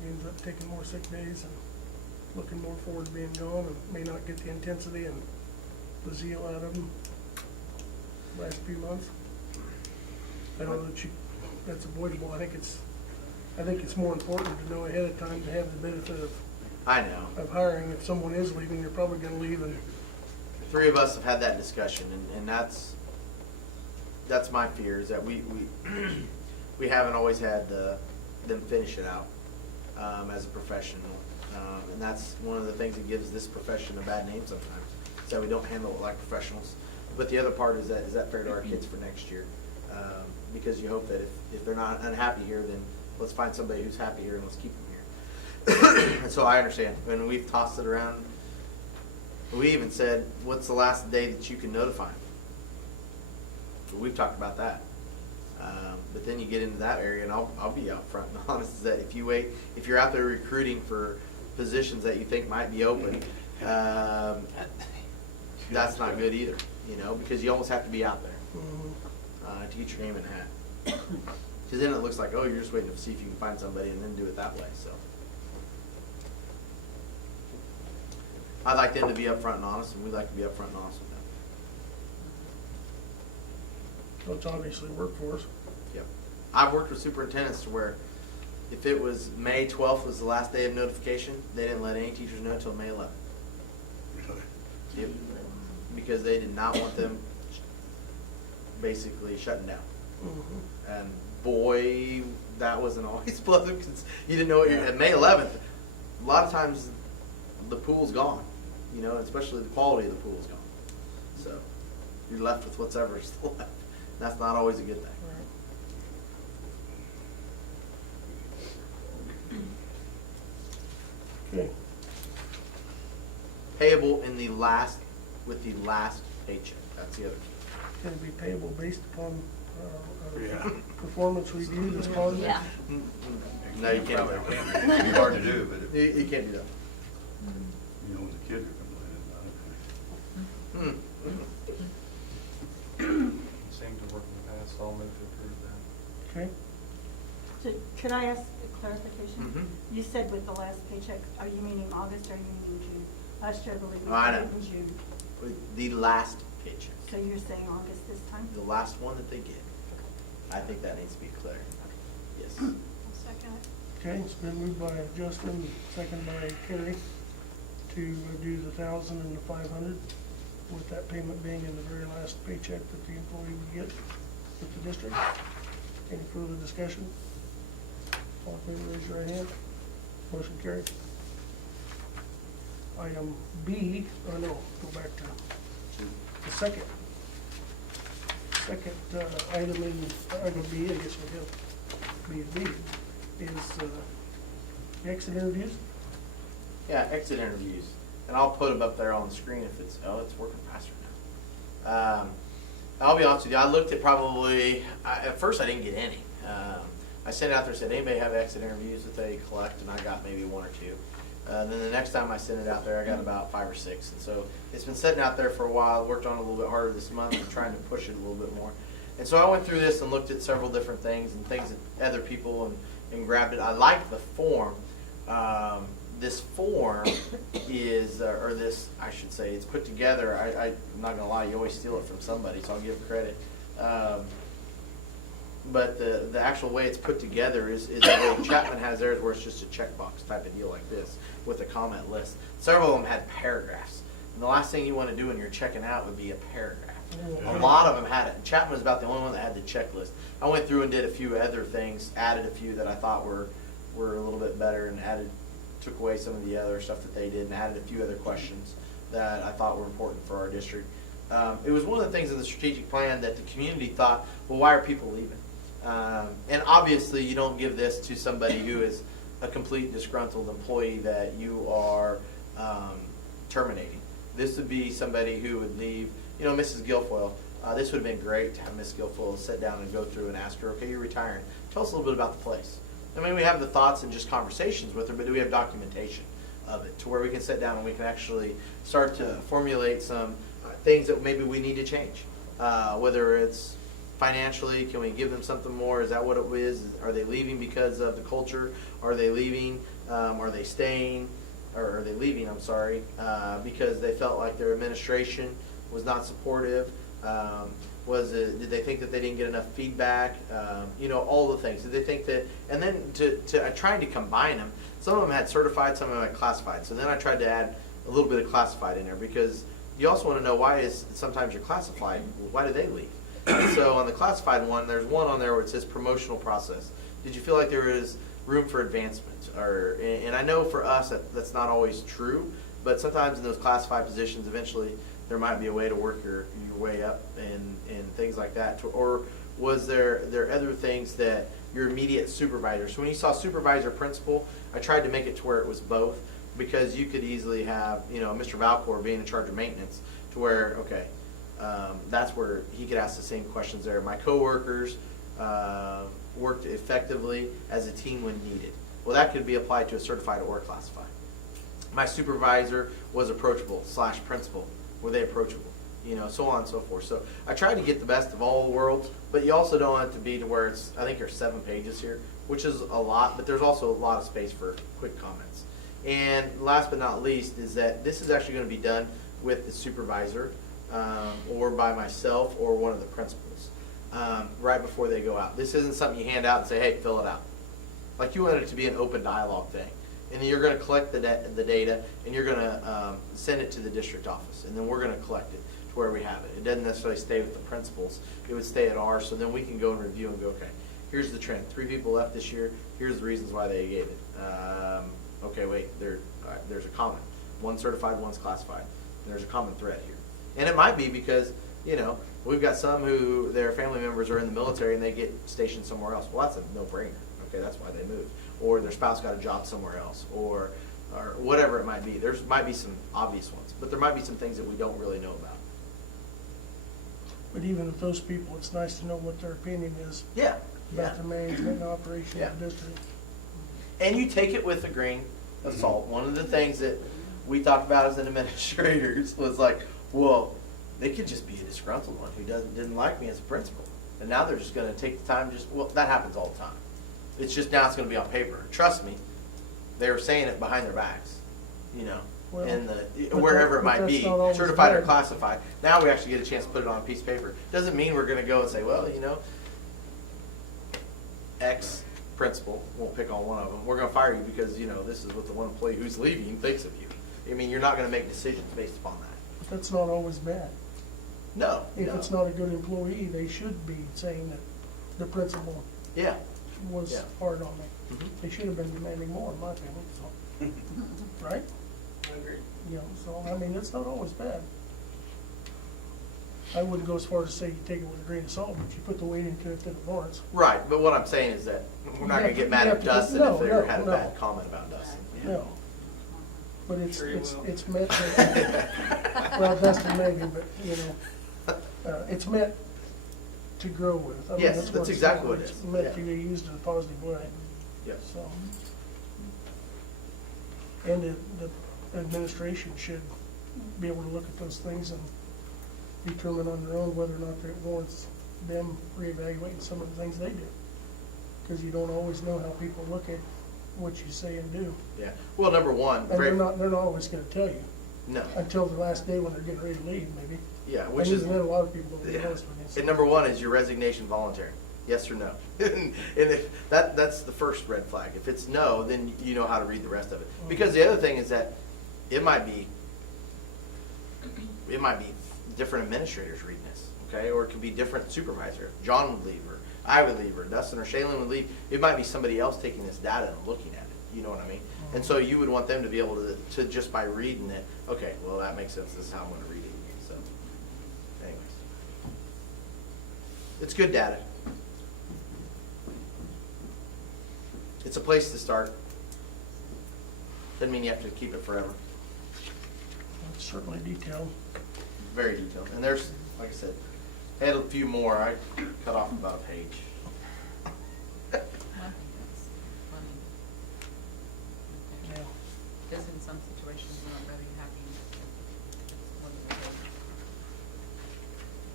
ends up taking more sick days and looking more forward to being gone and may not get the intensity and the zeal out of them last few months. I don't know that that's avoidable. I think it's more important to know ahead of time to have the benefit I know. of hiring. If someone is leaving, they're probably gonna leave, and 3 of us have had that discussion, and that's my fear, is that we haven't always had them finish it out as a professional, and that's one of the things that gives this profession a bad name sometimes, is that we don't handle it like professionals. But the other part is that fair to our kids for next year? Because you hope that if they're not unhappy here, then let's find somebody who's happy here and let's keep them here. And so I understand. When we've tossed it around, we even said, what's the last day that you can notify them? We've talked about that. But then you get into that area, and I'll be out front and honest, is that if you're out there recruiting for positions that you think might be open, that's not good either, you know, because you almost have to be out there to get your name in the hat. Because then it looks like, oh, you're just waiting to see if you can find somebody and then do it that way. So I'd like them to be upfront and honest, and we'd like to be upfront and honest with them. So it's obviously workforce. Yep. I've worked with superintendents to where if it was May 12th was the last day of notification, they didn't let any teachers know until May 11th. Really? Yep. Because they did not want them basically shutting down. And boy, that wasn't always pleasant because you didn't know what you're, at May 11th, a lot of times the pool's gone, you know, especially the quality of the pool's gone. So you're left with whatever's left. That's not always a good thing. Okay, Payable in the last, with the last paycheck. That's the other key. can it be payable based upon Yeah. performance review this positive? Yeah. No, you can't do Probably that. can't. It'd be hard to do, but if, You can't do that. you know, when the kids are complaining about it. Same to work in the past, I'll move to approve that. Okay, So could I ask a clarification? Mhm. You said with the last paycheck, are you meaning August or are you meaning June? Last year, I believe we I paid know. in June. With the last paycheck. So you're saying August this time? The last one that they get. I think that needs to be clear. Yes. I'll second it. okay, it's been moved by Justin, second by Carrie, to do the 1,000 and the 500, with that payment being in the very last paycheck that the employee would get with the district. Any further discussion? All in favor, raise your right hand. Motion carried. Item B, oh no, go back to the second item in item B, I guess we have B and B, is exit interviews. Yeah, exit interviews. And I'll put them up there on the screen if it's, oh, it's working faster now. I'll be honest with you, I looked at probably, at first I didn't get any. I sent it out there and said, anybody have exit interviews that they collect? And I got maybe one or two. Then the next time I sent it out there, I got about 5 or 6. And so it's been sitting out there for a while. Worked on it a little bit harder this month and trying to push it a little bit more. And so I went through this and looked at several different things and things that other people and grabbed it. I liked the form. This form is, or this, I should say, it's put together. I'm not going to lie, you always steal it from somebody, so I'll give credit. But the actual way it's put together is the way Chapman has theirs, where it's just a checkbox type of deal like this with a comment list. Several of them had paragraphs. And the last thing you want to do when you're checking out would be a paragraph. A lot of them had it. Chapman was about the only one that had the checklist. I went through and did a few other things, added a few that I thought were a little bit better, and took away some of the other stuff that they did, and added a few other questions that I thought were important for our district. It was one of the things in the strategic plan that the community thought, well, why are people leaving? And obviously, you don't give this to somebody who is a complete disgruntled employee that you are terminating. This would be somebody who would leave, you know, Mrs. Guilfoyle. This would have been great to have Miss Guilfoyle sit down and go through and ask her, okay, you're retiring. Tell us a little bit about the place. I mean, we have the thoughts and just conversations with her, but do we have documentation of it to where we can sit down and we can actually start to formulate some things that maybe we need to change? Whether it's financially, can we give them something more? Is that what it is? Are they leaving because of the culture? Are they leaving? Are they staying? Or are they leaving, I'm sorry, because they felt like their administration was not supportive? Did they think that they didn't get enough feedback? You know, all the things. Did they think that, and then trying to combine them, some of them had certified, some of them had classified. So then I tried to add a little bit of classified in there because you also want to know why is sometimes you're classified, why do they leave? And so on the classified one, there's one on there where it says promotional process. Did you feel like there was room for advancement? And I know for us that's not always true, but sometimes in those classified positions, eventually there might be a way to work your way up and things like that. Or was there other things that your immediate supervisor? So when you saw supervisor principal, I tried to make it to where it was both, because you could easily have, you know, Mr. Valcor being in charge of maintenance to where, okay, that's where he could ask the same questions there. My coworkers worked effectively as a team when needed. Well, that could be applied to a certified or classified. My supervisor was approachable / principal. Were they approachable? You know, so on and so forth. So I tried to get the best of all the worlds, but you also don't want it to be to where it's, I think there's 7 pages here, which is a lot, but there's also a lot of space for quick comments. And last but not least is that this is actually going to be done with the supervisor or by myself or one of the principals right before they go out. This isn't something you hand out and say, hey, fill it out. Like you want it to be an open dialogue thing. And then you're going to collect the data and you're going to send it to the district office. And then we're going to collect it to where we have it. It doesn't necessarily stay with the principals. It would stay at ours. So then we can go and review and go, okay, here's the trend. 3 people left this year. Here's the reasons why they gave it. Okay, wait, there's a common. One's certified, one's classified. And there's a common thread here. And it might be because, you know, we've got some who their family members are in the military and they get stationed somewhere else. Well, that's a no-brainer. Okay, that's why they moved. Or their spouse got a job somewhere else, or whatever it might be. There might be some obvious ones, but there might be some things that we don't really know about. But even with those people, it's nice to know what their opinion is Yeah. about the management and operation Yeah. of the district. And you take it with a grain of salt. One of the things that we talked about as an administrators was like, well, they could just be a disgruntled one who didn't like me as a principal. And now they're just going to take the time well, that happens all the time. It's just now it's going to be on paper. Trust me, they were saying it behind their backs, you know, Well, wherever it but might that's be, not always certified or bad. classified. Now we actually get a chance to put it on a piece of paper. Doesn't mean we're going to go and say, well, you know, X principal, won't pick on one of them. We're going to fire you because, you know, this is what the one employee who's leaving thinks of you. I mean, you're not going to make decisions based upon that. But that's not always bad. No. If no. it's not a good employee, they should be saying that the principal Yeah. was Yeah. hard on me. Mhm. They should have been demanding more, in my opinion, so. Right? I agree. You know, so, I mean, it's not always bad. I wouldn't go as far as to say you take it with a grain of salt, but you put the weight into it that it warrants. Right, but what I'm saying is that we're not going to get mad You at have to- Dustin no, if they ever no, had a no. bad comment about Dustin. Yeah. No. But it's, Sure you will. it's meant to, well, Dustin maybe, but, you know, it's meant to grow with. I mean, Yes, what that's it's exactly for. what it It's is, meant yeah. to be used in a positive way, Yeah. so. And the administration should be able to look at those things and determine on their own whether or not it warrants them reevaluating some of the things they do. Because you don't always know how people look at what you say and do. Yeah. Well, number one, And they're not always gonna tell you, no. until the last day when they're getting ready to leave, maybe. Yeah, which And is, even then, a lot of people don't be yeah. honest with you. so. And number one is your resignation voluntary, yes or no. And if that's the first red flag. If it's no, then you know how to read the rest of it. Because the other thing is that it might be different administrators reading this, okay? Or it could be different supervisor. John would leave, or I would leave, or Dustin or Shaylin would leave. It might be somebody else taking this data and looking at it. You know what I mean? And so you would want them to be able to just by reading it, okay, well, that makes sense. This is how I'm going to read it. So, anyways. It's good data. It's a place to start. Doesn't mean you have to keep it forever. It's certainly detailed. Very detailed. And there's, like I said, I had a few more. I cut off about a page. Yeah. Because in some situations, we're not very happy with what they do.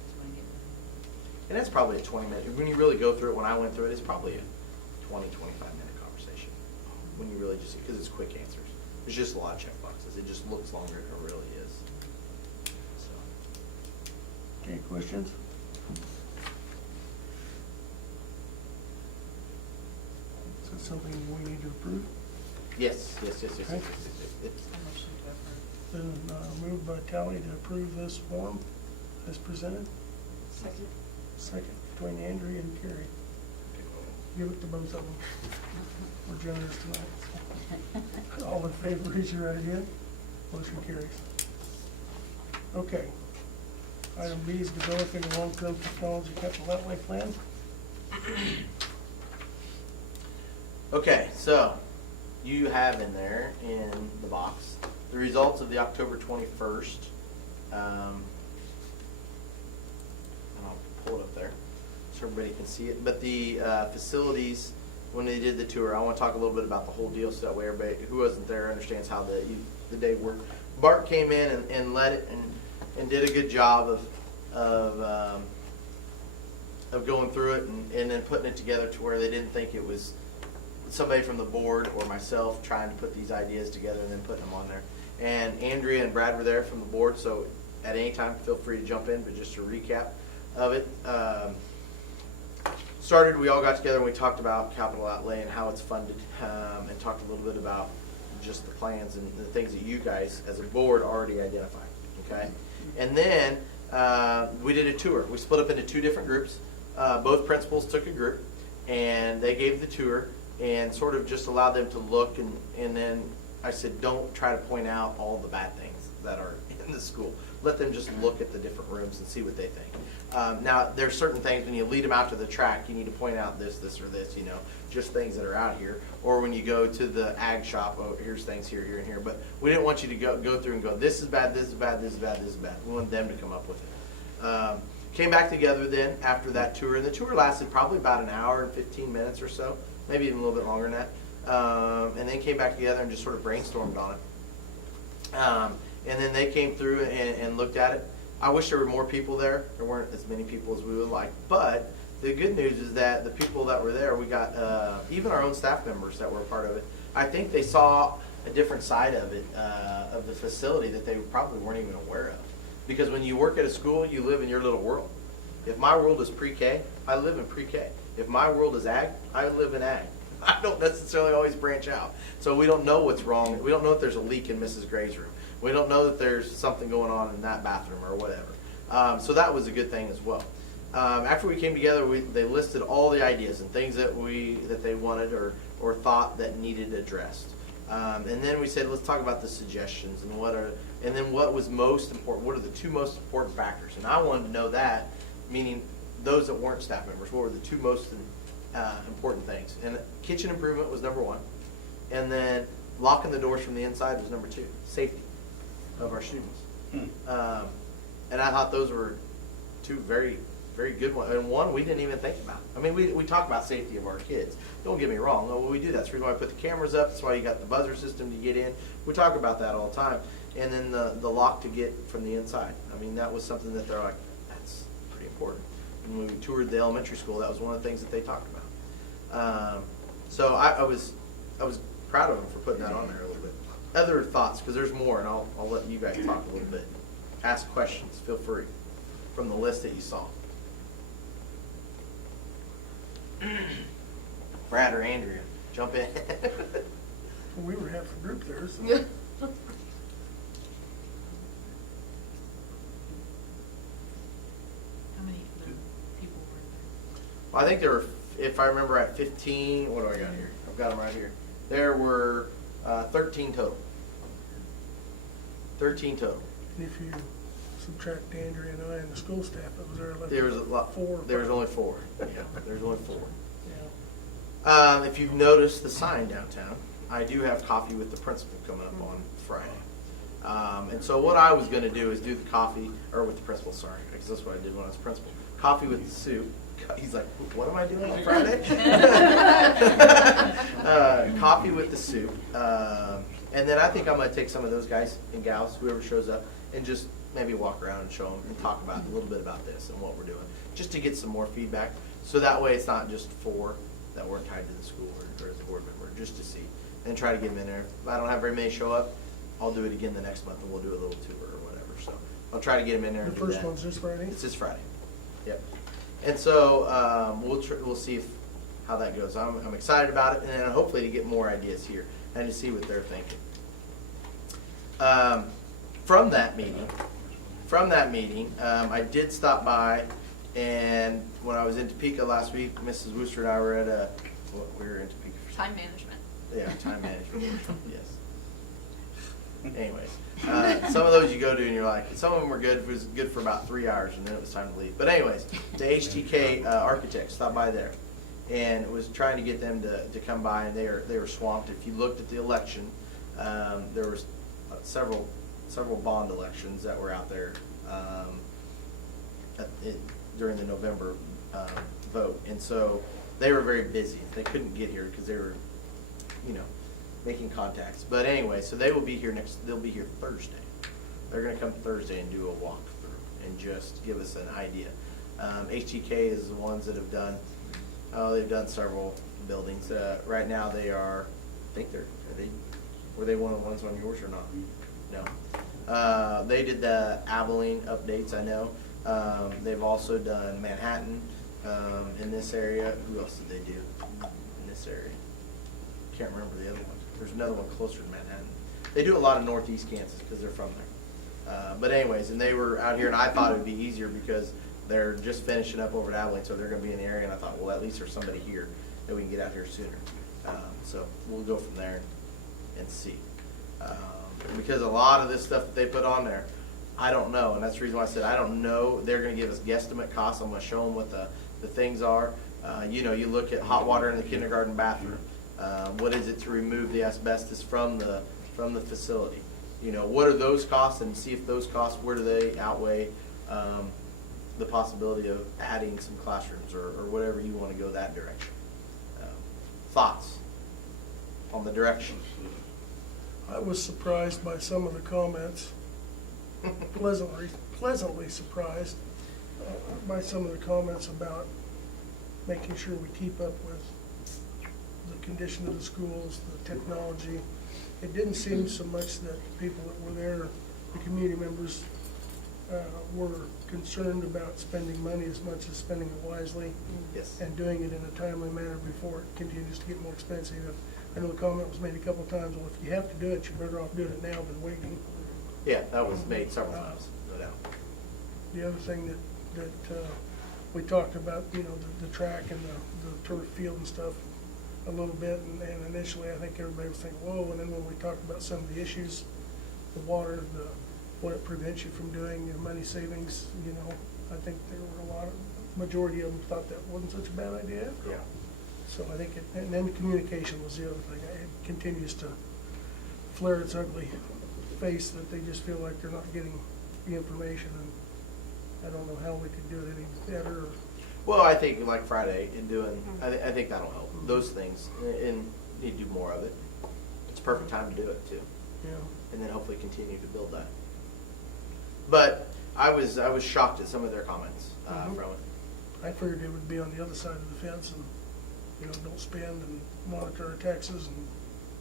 Just wanna get- And that's probably a 20-minute, when you really go through it, when I went through it, it's probably a 20, 25-minute conversation. When you really just, because it's quick answers. There's just a lot of check boxes. It just looks longer than it really is. So, Okay, questions? Is that something we need to approve? yes. It's, A motion to approve. Then moved by Tally to approve this form as presented. Second. Second between Andrea and Carrie. Give it to both of them. We're generous tonight. All in favor, raise your right hand. Motion carries. Okay. Item B is developing a long-term technology capital outlay plan. Okay, so you have in there in the box the results of the October 21st. And I'll pull it up there so everybody can see it. But the facilities, when they did the tour, I want to talk a little bit about the whole deal so that way everybody who wasn't there understands how the day worked. Bart came in and led it and did a good job of going through it and then putting it together to where they didn't think it was somebody from the board or myself trying to put these ideas together and then putting them on there. And Andrea and Brad were there from the board, so at any time, feel free to jump in, but just a recap of it. We all got together and we talked about capital outlay and how it's funded, and talked a little bit about just the plans and the things that you guys, as a board, already identified, okay? And then we did a tour. We split up into 2 different groups. Both principals took a group, and they gave the tour and sort of just allowed them to look, and then I said, don't try to point out all the bad things that are in the school. Let them just look at the different rooms and see what they think. Now, there's certain things, when you lead them out to the track, you need to point out this, or this, just things that are out here. Or when you go to the ag shop, oh, here's things here, here, and here. But we didn't want you to go through and go, this is bad, this is bad, this is bad, this is bad. We wanted them to come up with it. Came back together then after that tour, and the tour lasted probably about an hour and 15 minutes or so, maybe even a little bit longer than that. And then came back together and just sort of brainstormed on it. And then they came through and looked at it. I wish there were more people there. There weren't as many people as we would like. But the good news is that the people that were there, we got even our own staff members that were a part of it. I think they saw a different side of it, of the facility that they probably weren't even aware of. Because when you work at a school, you live in your little world. If my world is pre-K, I live in pre-K. If my world is ag, I live in ag. I don't necessarily always branch out. So we don't know what's wrong. We don't know if there's a leak in Mrs. Gray's room. We don't know that there's something going on in that bathroom or whatever. So that was a good thing as well. After we came together, they listed all the ideas and things that they wanted or thought that needed addressed. And then we said, let's talk about the suggestions and then what was most important. What are the 2 most important factors? And I wanted to know that, meaning those that weren't staff members. What were the 2 most important things? And kitchen improvement was number 1, and then locking the doors from the inside was number 2. Safety of our students. And I thought those were 2 very, very good ones. And one we didn't even think about. I mean, we talk about safety of our kids. Don't get me wrong. No, we do that. That's the reason why I put the cameras up. That's why you got the buzzer system to get in. We talk about that all the time. And then the lock to get from the inside. I mean, that was something that they're like, that's pretty important. And when we toured the elementary school, that was one of the things that they talked about. So I was proud of them for putting that on there a little bit. Other thoughts, because there's more, and I'll let you guys talk a little bit. Ask questions, feel free, from the list that you saw. Brad or Andrea, jump in. We were half the group there, so. How many people were there? Well, I think there were, if I remember right, 15, what do I got here? I've got them right here. There were 13 total. 13 total. And if you subtract Andrea and I and the school staff that was there, There was a lot. 4. There was only 4. Yeah, there's only 4. Yeah. If you've noticed the sign downtown, I do have coffee with the principal coming up on Friday. And so what I was going to do is do the coffee, or with the principal, sorry, because that's what I did when I was principal. Coffee with the soup. He's like, what am I doing on Friday? Coffee with the soup. And then I think I'm going to take some of those guys and gals, whoever shows up, and just maybe walk around and show them and talk about a little bit about this and what we're doing, just to get some more feedback. So that way it's not just 4 that weren't tied to the school or as a board member, just to see. And try to get them in there. If I don't have very many show up, I'll do it again the next month and we'll do a little tour or whatever. So I'll try to get them in there. The and do first that. one's this Friday? It's this Friday. Yep. And so we'll see how that goes. I'm excited about it, and then hopefully to get more ideas here and to see what they're thinking. From that meeting, I did stop by, and when I was in Topeka last week, Mrs. Wooster and I were at we were in Topeka. Time management. Yeah, time management. Yes. Anyways, some of those you go to and you're like, some of them were good. It was good for about 3 hours, and then it was time to leave. But anyways, the HTK architects stopped by there, and was trying to get them to come by, and they were swamped. If you looked at the election, there was several bond elections that were out there during the November vote, and so they were very busy. They couldn't get here because they were, making contacts. But anyway, so they will be here they'll be here Thursday. They're going to come Thursday and do a walkthrough and just give us an idea. HTK is the ones that have done, they've done several buildings. Right now they are, I think were they one of the ones on yours or not? No. They did the Abilene updates, I know. They've also done Manhattan in this area. Who else did they do in this area? Can't remember the other one. There's another one closer to Manhattan. They do a lot of Northeast Kansas because they're from there. But anyways, and they were out here, and I thought it would be easier because they're just finishing up over at Abilene, so they're going to be in the area. And I thought, well, at least there's somebody here that we can get out here sooner. So we'll go from there and see. Because a lot of this stuff that they put on there, I don't know, and that's the reason why I said I don't know. They're going to give us guesstimate costs. I'm going to show them what the things are. You look at hot water in the kindergarten bathroom. What is it to remove the asbestos from the facility? What are those costs, and see if those costs, where do they outweigh the possibility of adding some classrooms or whatever you want to go that direction. Thoughts on the direction? I was surprised by some of the comments, pleasantly surprised by some of the comments about making sure we keep up with the condition of the schools, the technology. It didn't seem so much that the people that were there, the community members, were concerned about spending money as much as spending it wisely. Yes. And doing it in a timely manner before it continues to get more expensive. I know the comment was made a couple of times, well, if you have to do it, you're better off doing it now than waiting. Yeah, that was made several times, no doubt. The other thing that we talked about, the track and the turf field and stuff a little bit, and initially I think everybody was thinking, whoa, and then when we talked about some of the issues, the water, what it prevents you from doing, your money savings, I think there were majority of them thought that wasn't such a bad idea after all. Yeah. So I think, and then communication was the other thing. It continues to flare its ugly face that they just feel like they're not getting the information, and I don't know how we could do it any better. Well, I think like Friday and doing, I think that'll help. Those things, and you need to do more of it. It's a perfect time to do it too. Yeah. And then hopefully continue to build that. But I was shocked at some of their comments from it. I figured it would be on the other side of the fence and, don't spend and monitor our taxes and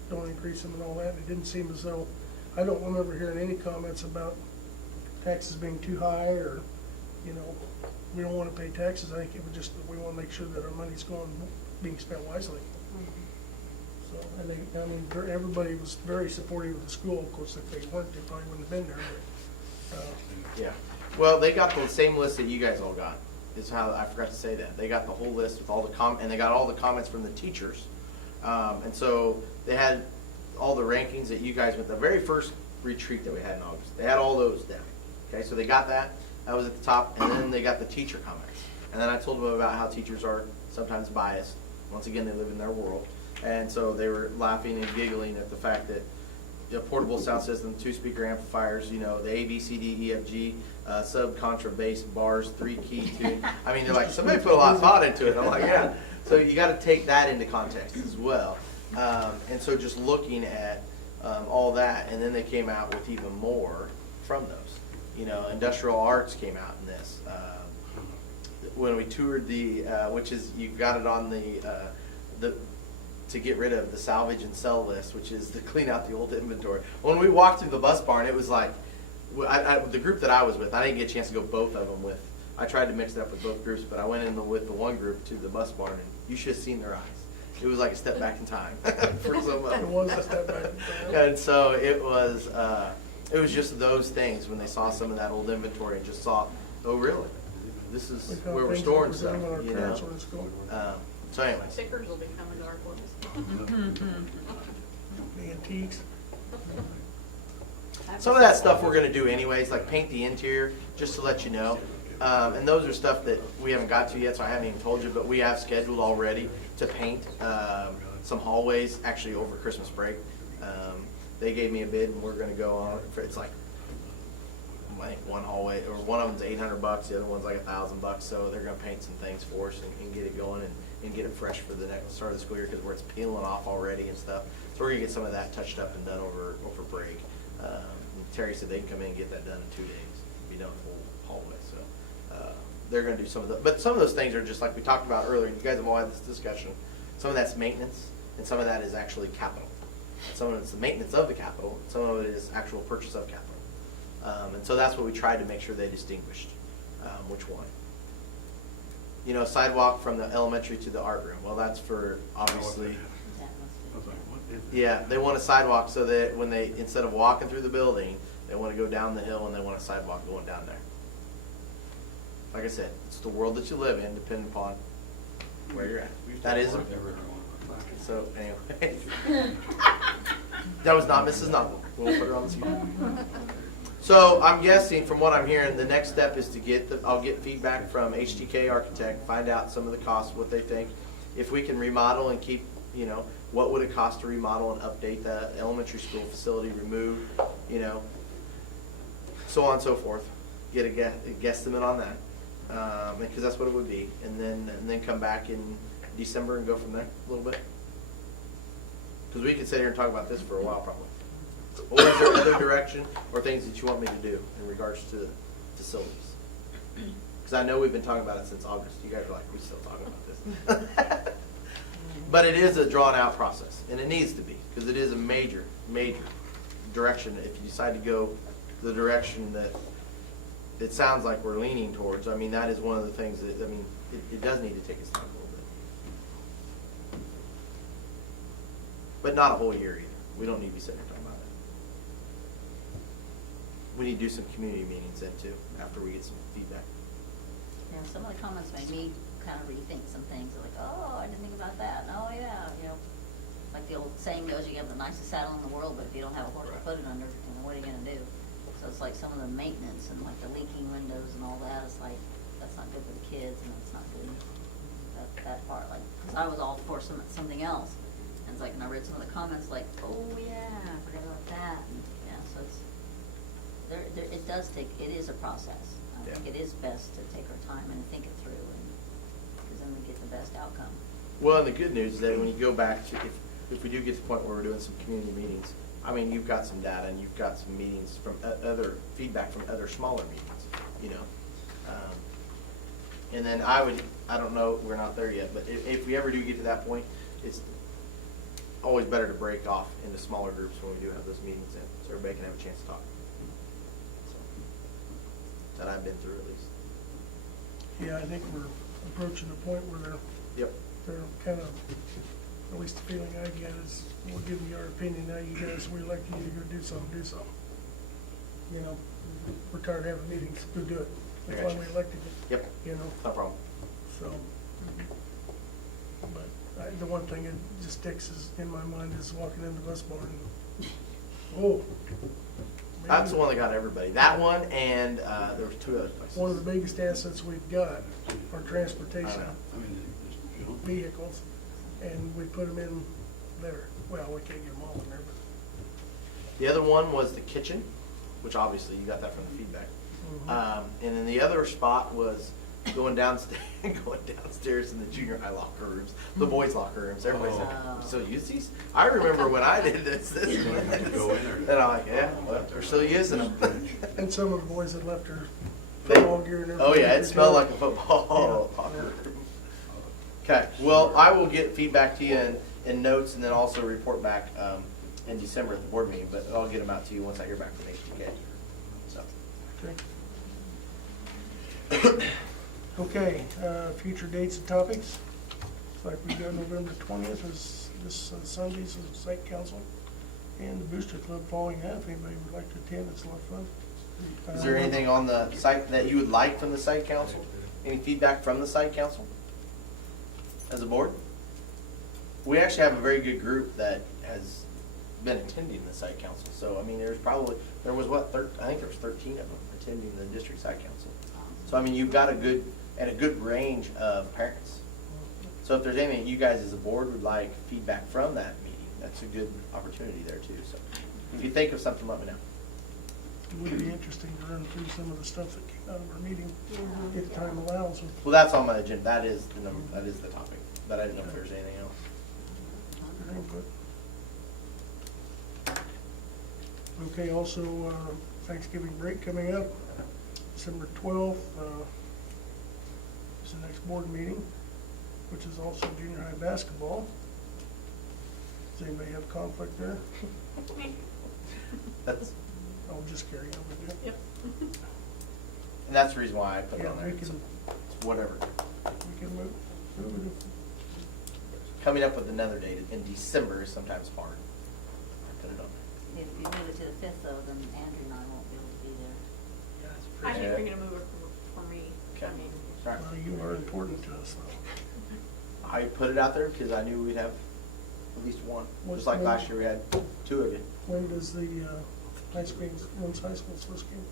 don't increase them and all that. It didn't seem as though, I don't remember hearing any comments about taxes being too high or, we don't want to pay taxes. I think it was just that we want to make sure that our money's being spent wisely. So, everybody was very supportive of the school. Of course, if they weren't, they probably wouldn't have been there. But, Yeah. Well, they got the same list that you guys all got. Is how I forgot to say that. They got the whole list with all the and they got all the comments from the teachers. And so they had all the rankings that you guys went, the very first retreat that we had in August. They had all those down. Okay, so they got that. That was at the top. And then they got the teacher comments. And then I told them about how teachers are sometimes biased. Once again, they live in their world. And so they were laughing and giggling at the fact that the portable sound system, 2-speaker amplifiers, the A, B, C, D, E, F, G, sub-contra bass bars, 3-key tune. I mean, they're like, somebody put a lot of thought into it. I'm like, yeah. So you got to take that into context as well. And so just looking at all that, and then they came out with even more from those. Industrial arts came out in this. When we toured which is, you got it on the to get rid of the salvage and sell list, which is to clean out the old inventory. When we walked through the bus barn, it was like, the group that I was with, I didn't get a chance to go both of them with. I tried to mix it up with both groups, but I went in with the one group to the bus barn, and you should have seen their eyes. It was like a step back in time for some of them. It was a step back in time. And so it was just those things when they saw some of that old inventory and just saw, oh really? This is Look how where we're things storing were stuff, done when our parents were in school. So anyways. Stickers will be coming to our place. The antiques. Some of that stuff we're going to do anyways, like paint the interior, just to let you know. And those are stuff that we haven't got to yet, so I haven't even told you, but we have scheduled already to paint some hallways, actually over Christmas break. They gave me a bid, and we're going to go on it. It's like, I think one hallway, or one of them's $800, the other one's like $1,000. So they're going to paint some things for us and get it going and get it fresh for the next start of the school year, because where it's peeling off already and stuff. So we're going to get some of that touched up and done over break. Terry said they can come in and get that done in 2 days, be done with the whole hallway. So they're going to do some of the, but some of those things are just like we talked about earlier. You guys have all had this discussion. Some of that's maintenance, and some of that is actually capital. Some of it's the maintenance of the capital, some of it is actual purchase of capital. And so that's what we tried to make sure they distinguished, which one. You know, sidewalk from the elementary to the art room, well, that's for, obviously, I was like, what is that? yeah, they want a sidewalk so that when they, instead of walking through the building, they want to go down the hill and they want a sidewalk going down there. Like I said, it's the world that you live in, depending upon where you're at. That is, so anyway. That was not Mrs. Novel. We'll put her on the spot. So I'm guessing, from what I'm hearing, the next step is to get, I'll get feedback from HTK Architect, find out some of the costs, what they think. If we can remodel and keep, you know, what would it cost to remodel and update the elementary school facility, remove, you know, so on and so forth. Get a guesstimate on that, because that's what it would be. And then come back in December and go from there a little bit. Because we could sit here and talk about this for a while probably. Or is there other direction or things that you want me to do in regards to facilities? Because I know we've been talking about it since August. You guys are like, we're still talking about this. But it is a drawn out process, and it needs to be, because it is a major, major direction. If you decide to go the direction that it sounds like we're leaning towards, I mean, that is one of the things that, I mean, it does need to take its time a little bit. But not a whole year either. We don't need to be sitting here talking about it. We need to do some community meetings then too, after we get some feedback. Yeah, some of the comments made me kind of rethink some things, like, oh, I didn't think about that, and oh, yeah, you know, like the old saying goes, you have the nicest saddle in the world, but if you don't have a horse to put it under, you know, what are you gonna do? So it's like some of the maintenance and like the leaking windows and all that, it's like, that's not good for the kids, and it's not good, that part, like, cause I was all for something else. And it's like, and I read some of the comments like, oh, yeah, I forgot about that, and, yeah, so it's, it does take, it is a process. I think it is best to take our time and think it through, and, because then we get the best outcome. Well, and the good news is that when you go back to, if we do get to the point where we're doing some community meetings, I mean, you've got some data and you've got some meetings from other, feedback from other smaller meetings, you know. And then I don't know, we're not there yet, but if we ever do get to that point, it's always better to break off into smaller groups when we do have those meetings in, so everybody can have a chance to talk. So, that I've been through at least. Yeah, I think we're approaching the point where they're kind of, at least the feeling I get is, we're giving you our opinion, now you guys, we elect you to go do something. You know, we're tired of having meetings, go do it. That's why we elected you. Yep. You know? No problem. So, but the one thing that just sticks in my mind is walking into the bus barn and, oh. That's the one that got everybody. That one and there was two other places. One of the biggest assets we've got are transportation I mean, you know, vehicles, and we put them in there. Well, we can't get them all in there, but. The other one was the kitchen, which obviously you got that from the feedback. And then the other spot was going downstairs in the junior high locker rooms, the boys' locker rooms. Everybody's like, "We still use these?" I remember when I did this. Go in And there. I'm like, "Yeah, well, we're still using them." And some of the boys had left their football gear and everything. Oh yeah, it smelled like a football locker room. Okay, well, I will get feedback to you in notes and then also report back in December at the board meeting, but I'll get them out to you once I hear back from HTK. So. Okay, future dates and topics. Looks like we got November 20th is this Sunday's site council, and the Booster Club following that. If anybody would like to attend, it's a lot of fun. Is there anything on the site that you would like from the site council? Any feedback from the site council as a board? We actually have a very good group that has been attending the site council. So, I mean, there was what, I think there was 13 of them attending the district site council. So, I mean, you've got a good range of parents. So if there's anything you guys as a board would like feedback from that meeting, that's a good opportunity there too. So if you think of something, let me know. It would be interesting to run through some of the stuff that came out of our meeting, if time allows. Well, that's on my agenda. That is the number. That is the topic. But I didn't know if there's anything else. Good input. Okay, also Thanksgiving break coming up, December 12th is the next board meeting. which is also junior high basketball. Does anybody have conflict there? That's, Oh, just carry on with you. Yep. and that's the reason why I put it Yeah, on there. we can, It's whatever. we can move it. Coming up with another date in December is sometimes hard. I put it on If you move it to the fifth though, then Andrew and I won't be able to be there. Yeah, it's I pretty. think Yeah. we're gonna move it for me. Okay. I mean, there. All right. Well, you are important to us, though. I put it out there because I knew we'd have at least one. What- Just like what- last year, we had two of you. When does the high school's first game?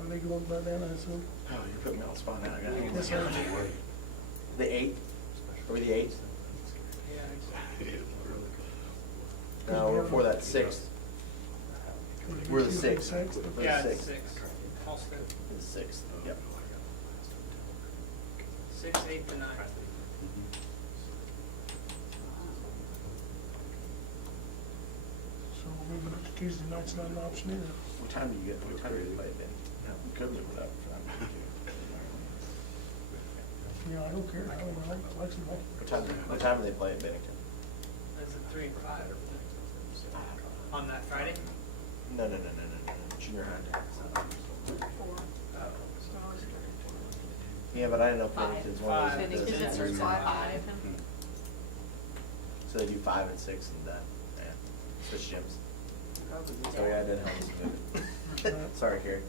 Are they going by then, I assume? Oh, you put me on the spot now. I got Yes, sir. the 8th? Or the 8th? Yeah, it's- No, we're for that 6th. We're the Tuesday, 6th. sixth? We're the Yeah, 6th. it's 6. Halsted. The 6th, yep. 6, 8, and 9. So moving it to Tuesday night's not an option either. What time do you play it then? We could live without it. Yeah, I don't care, I don't know, flexible. What time do they play at Bennington? Is it 3 and 5? On that Friday? No, junior high. Yeah, but I didn't know if Bennington's one of those. Five. Bennington that starts does- at 5. So they do 5 and 6 and that, yeah, switch gyms. So yeah, I did help us move it. Sorry, Carrie.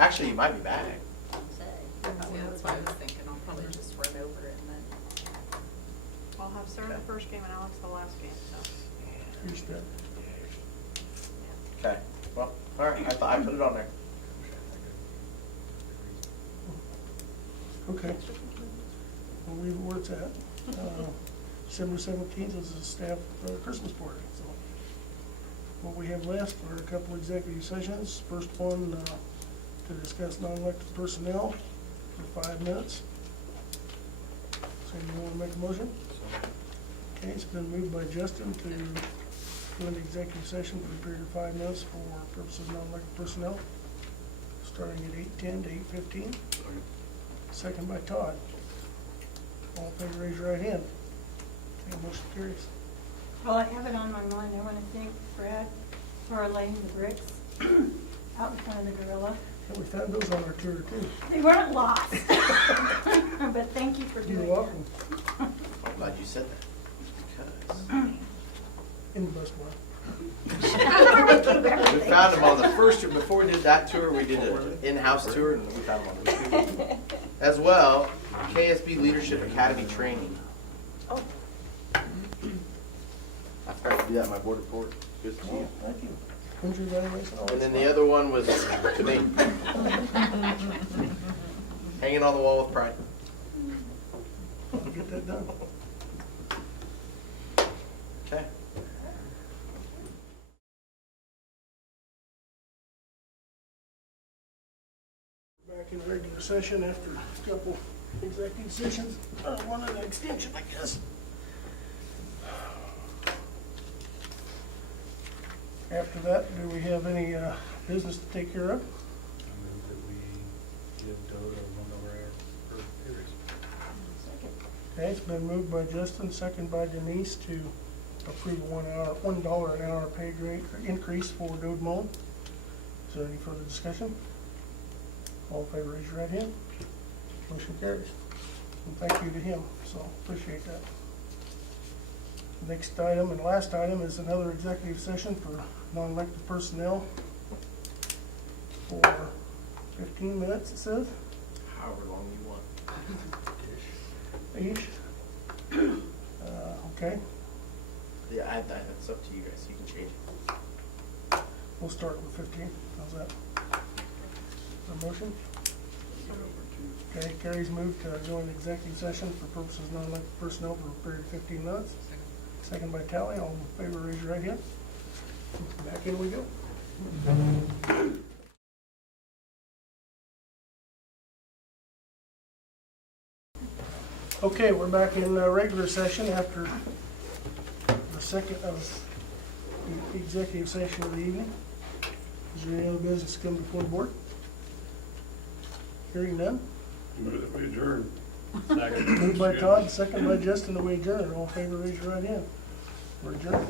Actually, you might be back. Say. Yeah, that's what I was thinking. I'll probably just run over it and then. I'll have Sarah the first game and Alex the last game, so. Your step. Okay, well, all right, I put it on there. Okay. We'll leave it where it's at. December 17th is the staff Christmas party, so. What we have left are a couple executive sessions. First one, to discuss non-elected personnel for 5 minutes. So you want to make a motion? Okay, it's been moved by Justin to go into executive session for a period of 5 minutes for purposes of non-elected personnel, starting at 8:10 to 8:15. Second by Todd. All in favor, raise your right hand. Okay, motion carries. Well, I have it on my mind. I want to thank Brad for laying the bricks out in front of the gorilla. And we found those on our tour too. They weren't lost. But thank you for doing You're that. welcome. I'm glad you said that. Because In the best way. we found them on the first tour, before we did that tour, we did an in-house tour and we found them on the tour. As well, KSB Leadership Academy training. I forgot to do that in my board report. Good to see Well, you. thank you. When's your evaluation? Oh, And then that's the other one was to me. Hanging on the wall with pride. fine. Get that done. Okay. Back in regular session after a couple executive sessions. One an extension, I guess. After that, do we have any business to take care of? I move that we give Doe a 1 hour period. Okay, it's been moved by Justin, second by Denise to approve a $1 an hour pay rate increase for Dode Moen. Is there any further discussion? All in favor, raise your right hand. Motion carries. And thank you to him, so appreciate that. Next item and last item is another executive session for non-elected personnel for 15 minutes, it says. However long you want. Ish. Okay, Yeah, that's up to you guys. You can change it. we'll start with 15. How's that? A motion? Okay, Carrie's moved to go into executive session for purposes of non-elected personnel for a period of 15 minutes. Second by Tally. All in favor, raise your right hand. Back in we go. Okay, we're back in regular session after the second of the executive session of the evening. Is there any other business to come before the board? Hearing none? Move that we adjourn. Second. Moved by Todd, second by Justin, that we adjourn. All in favor, raise your right hand. We're adjourned.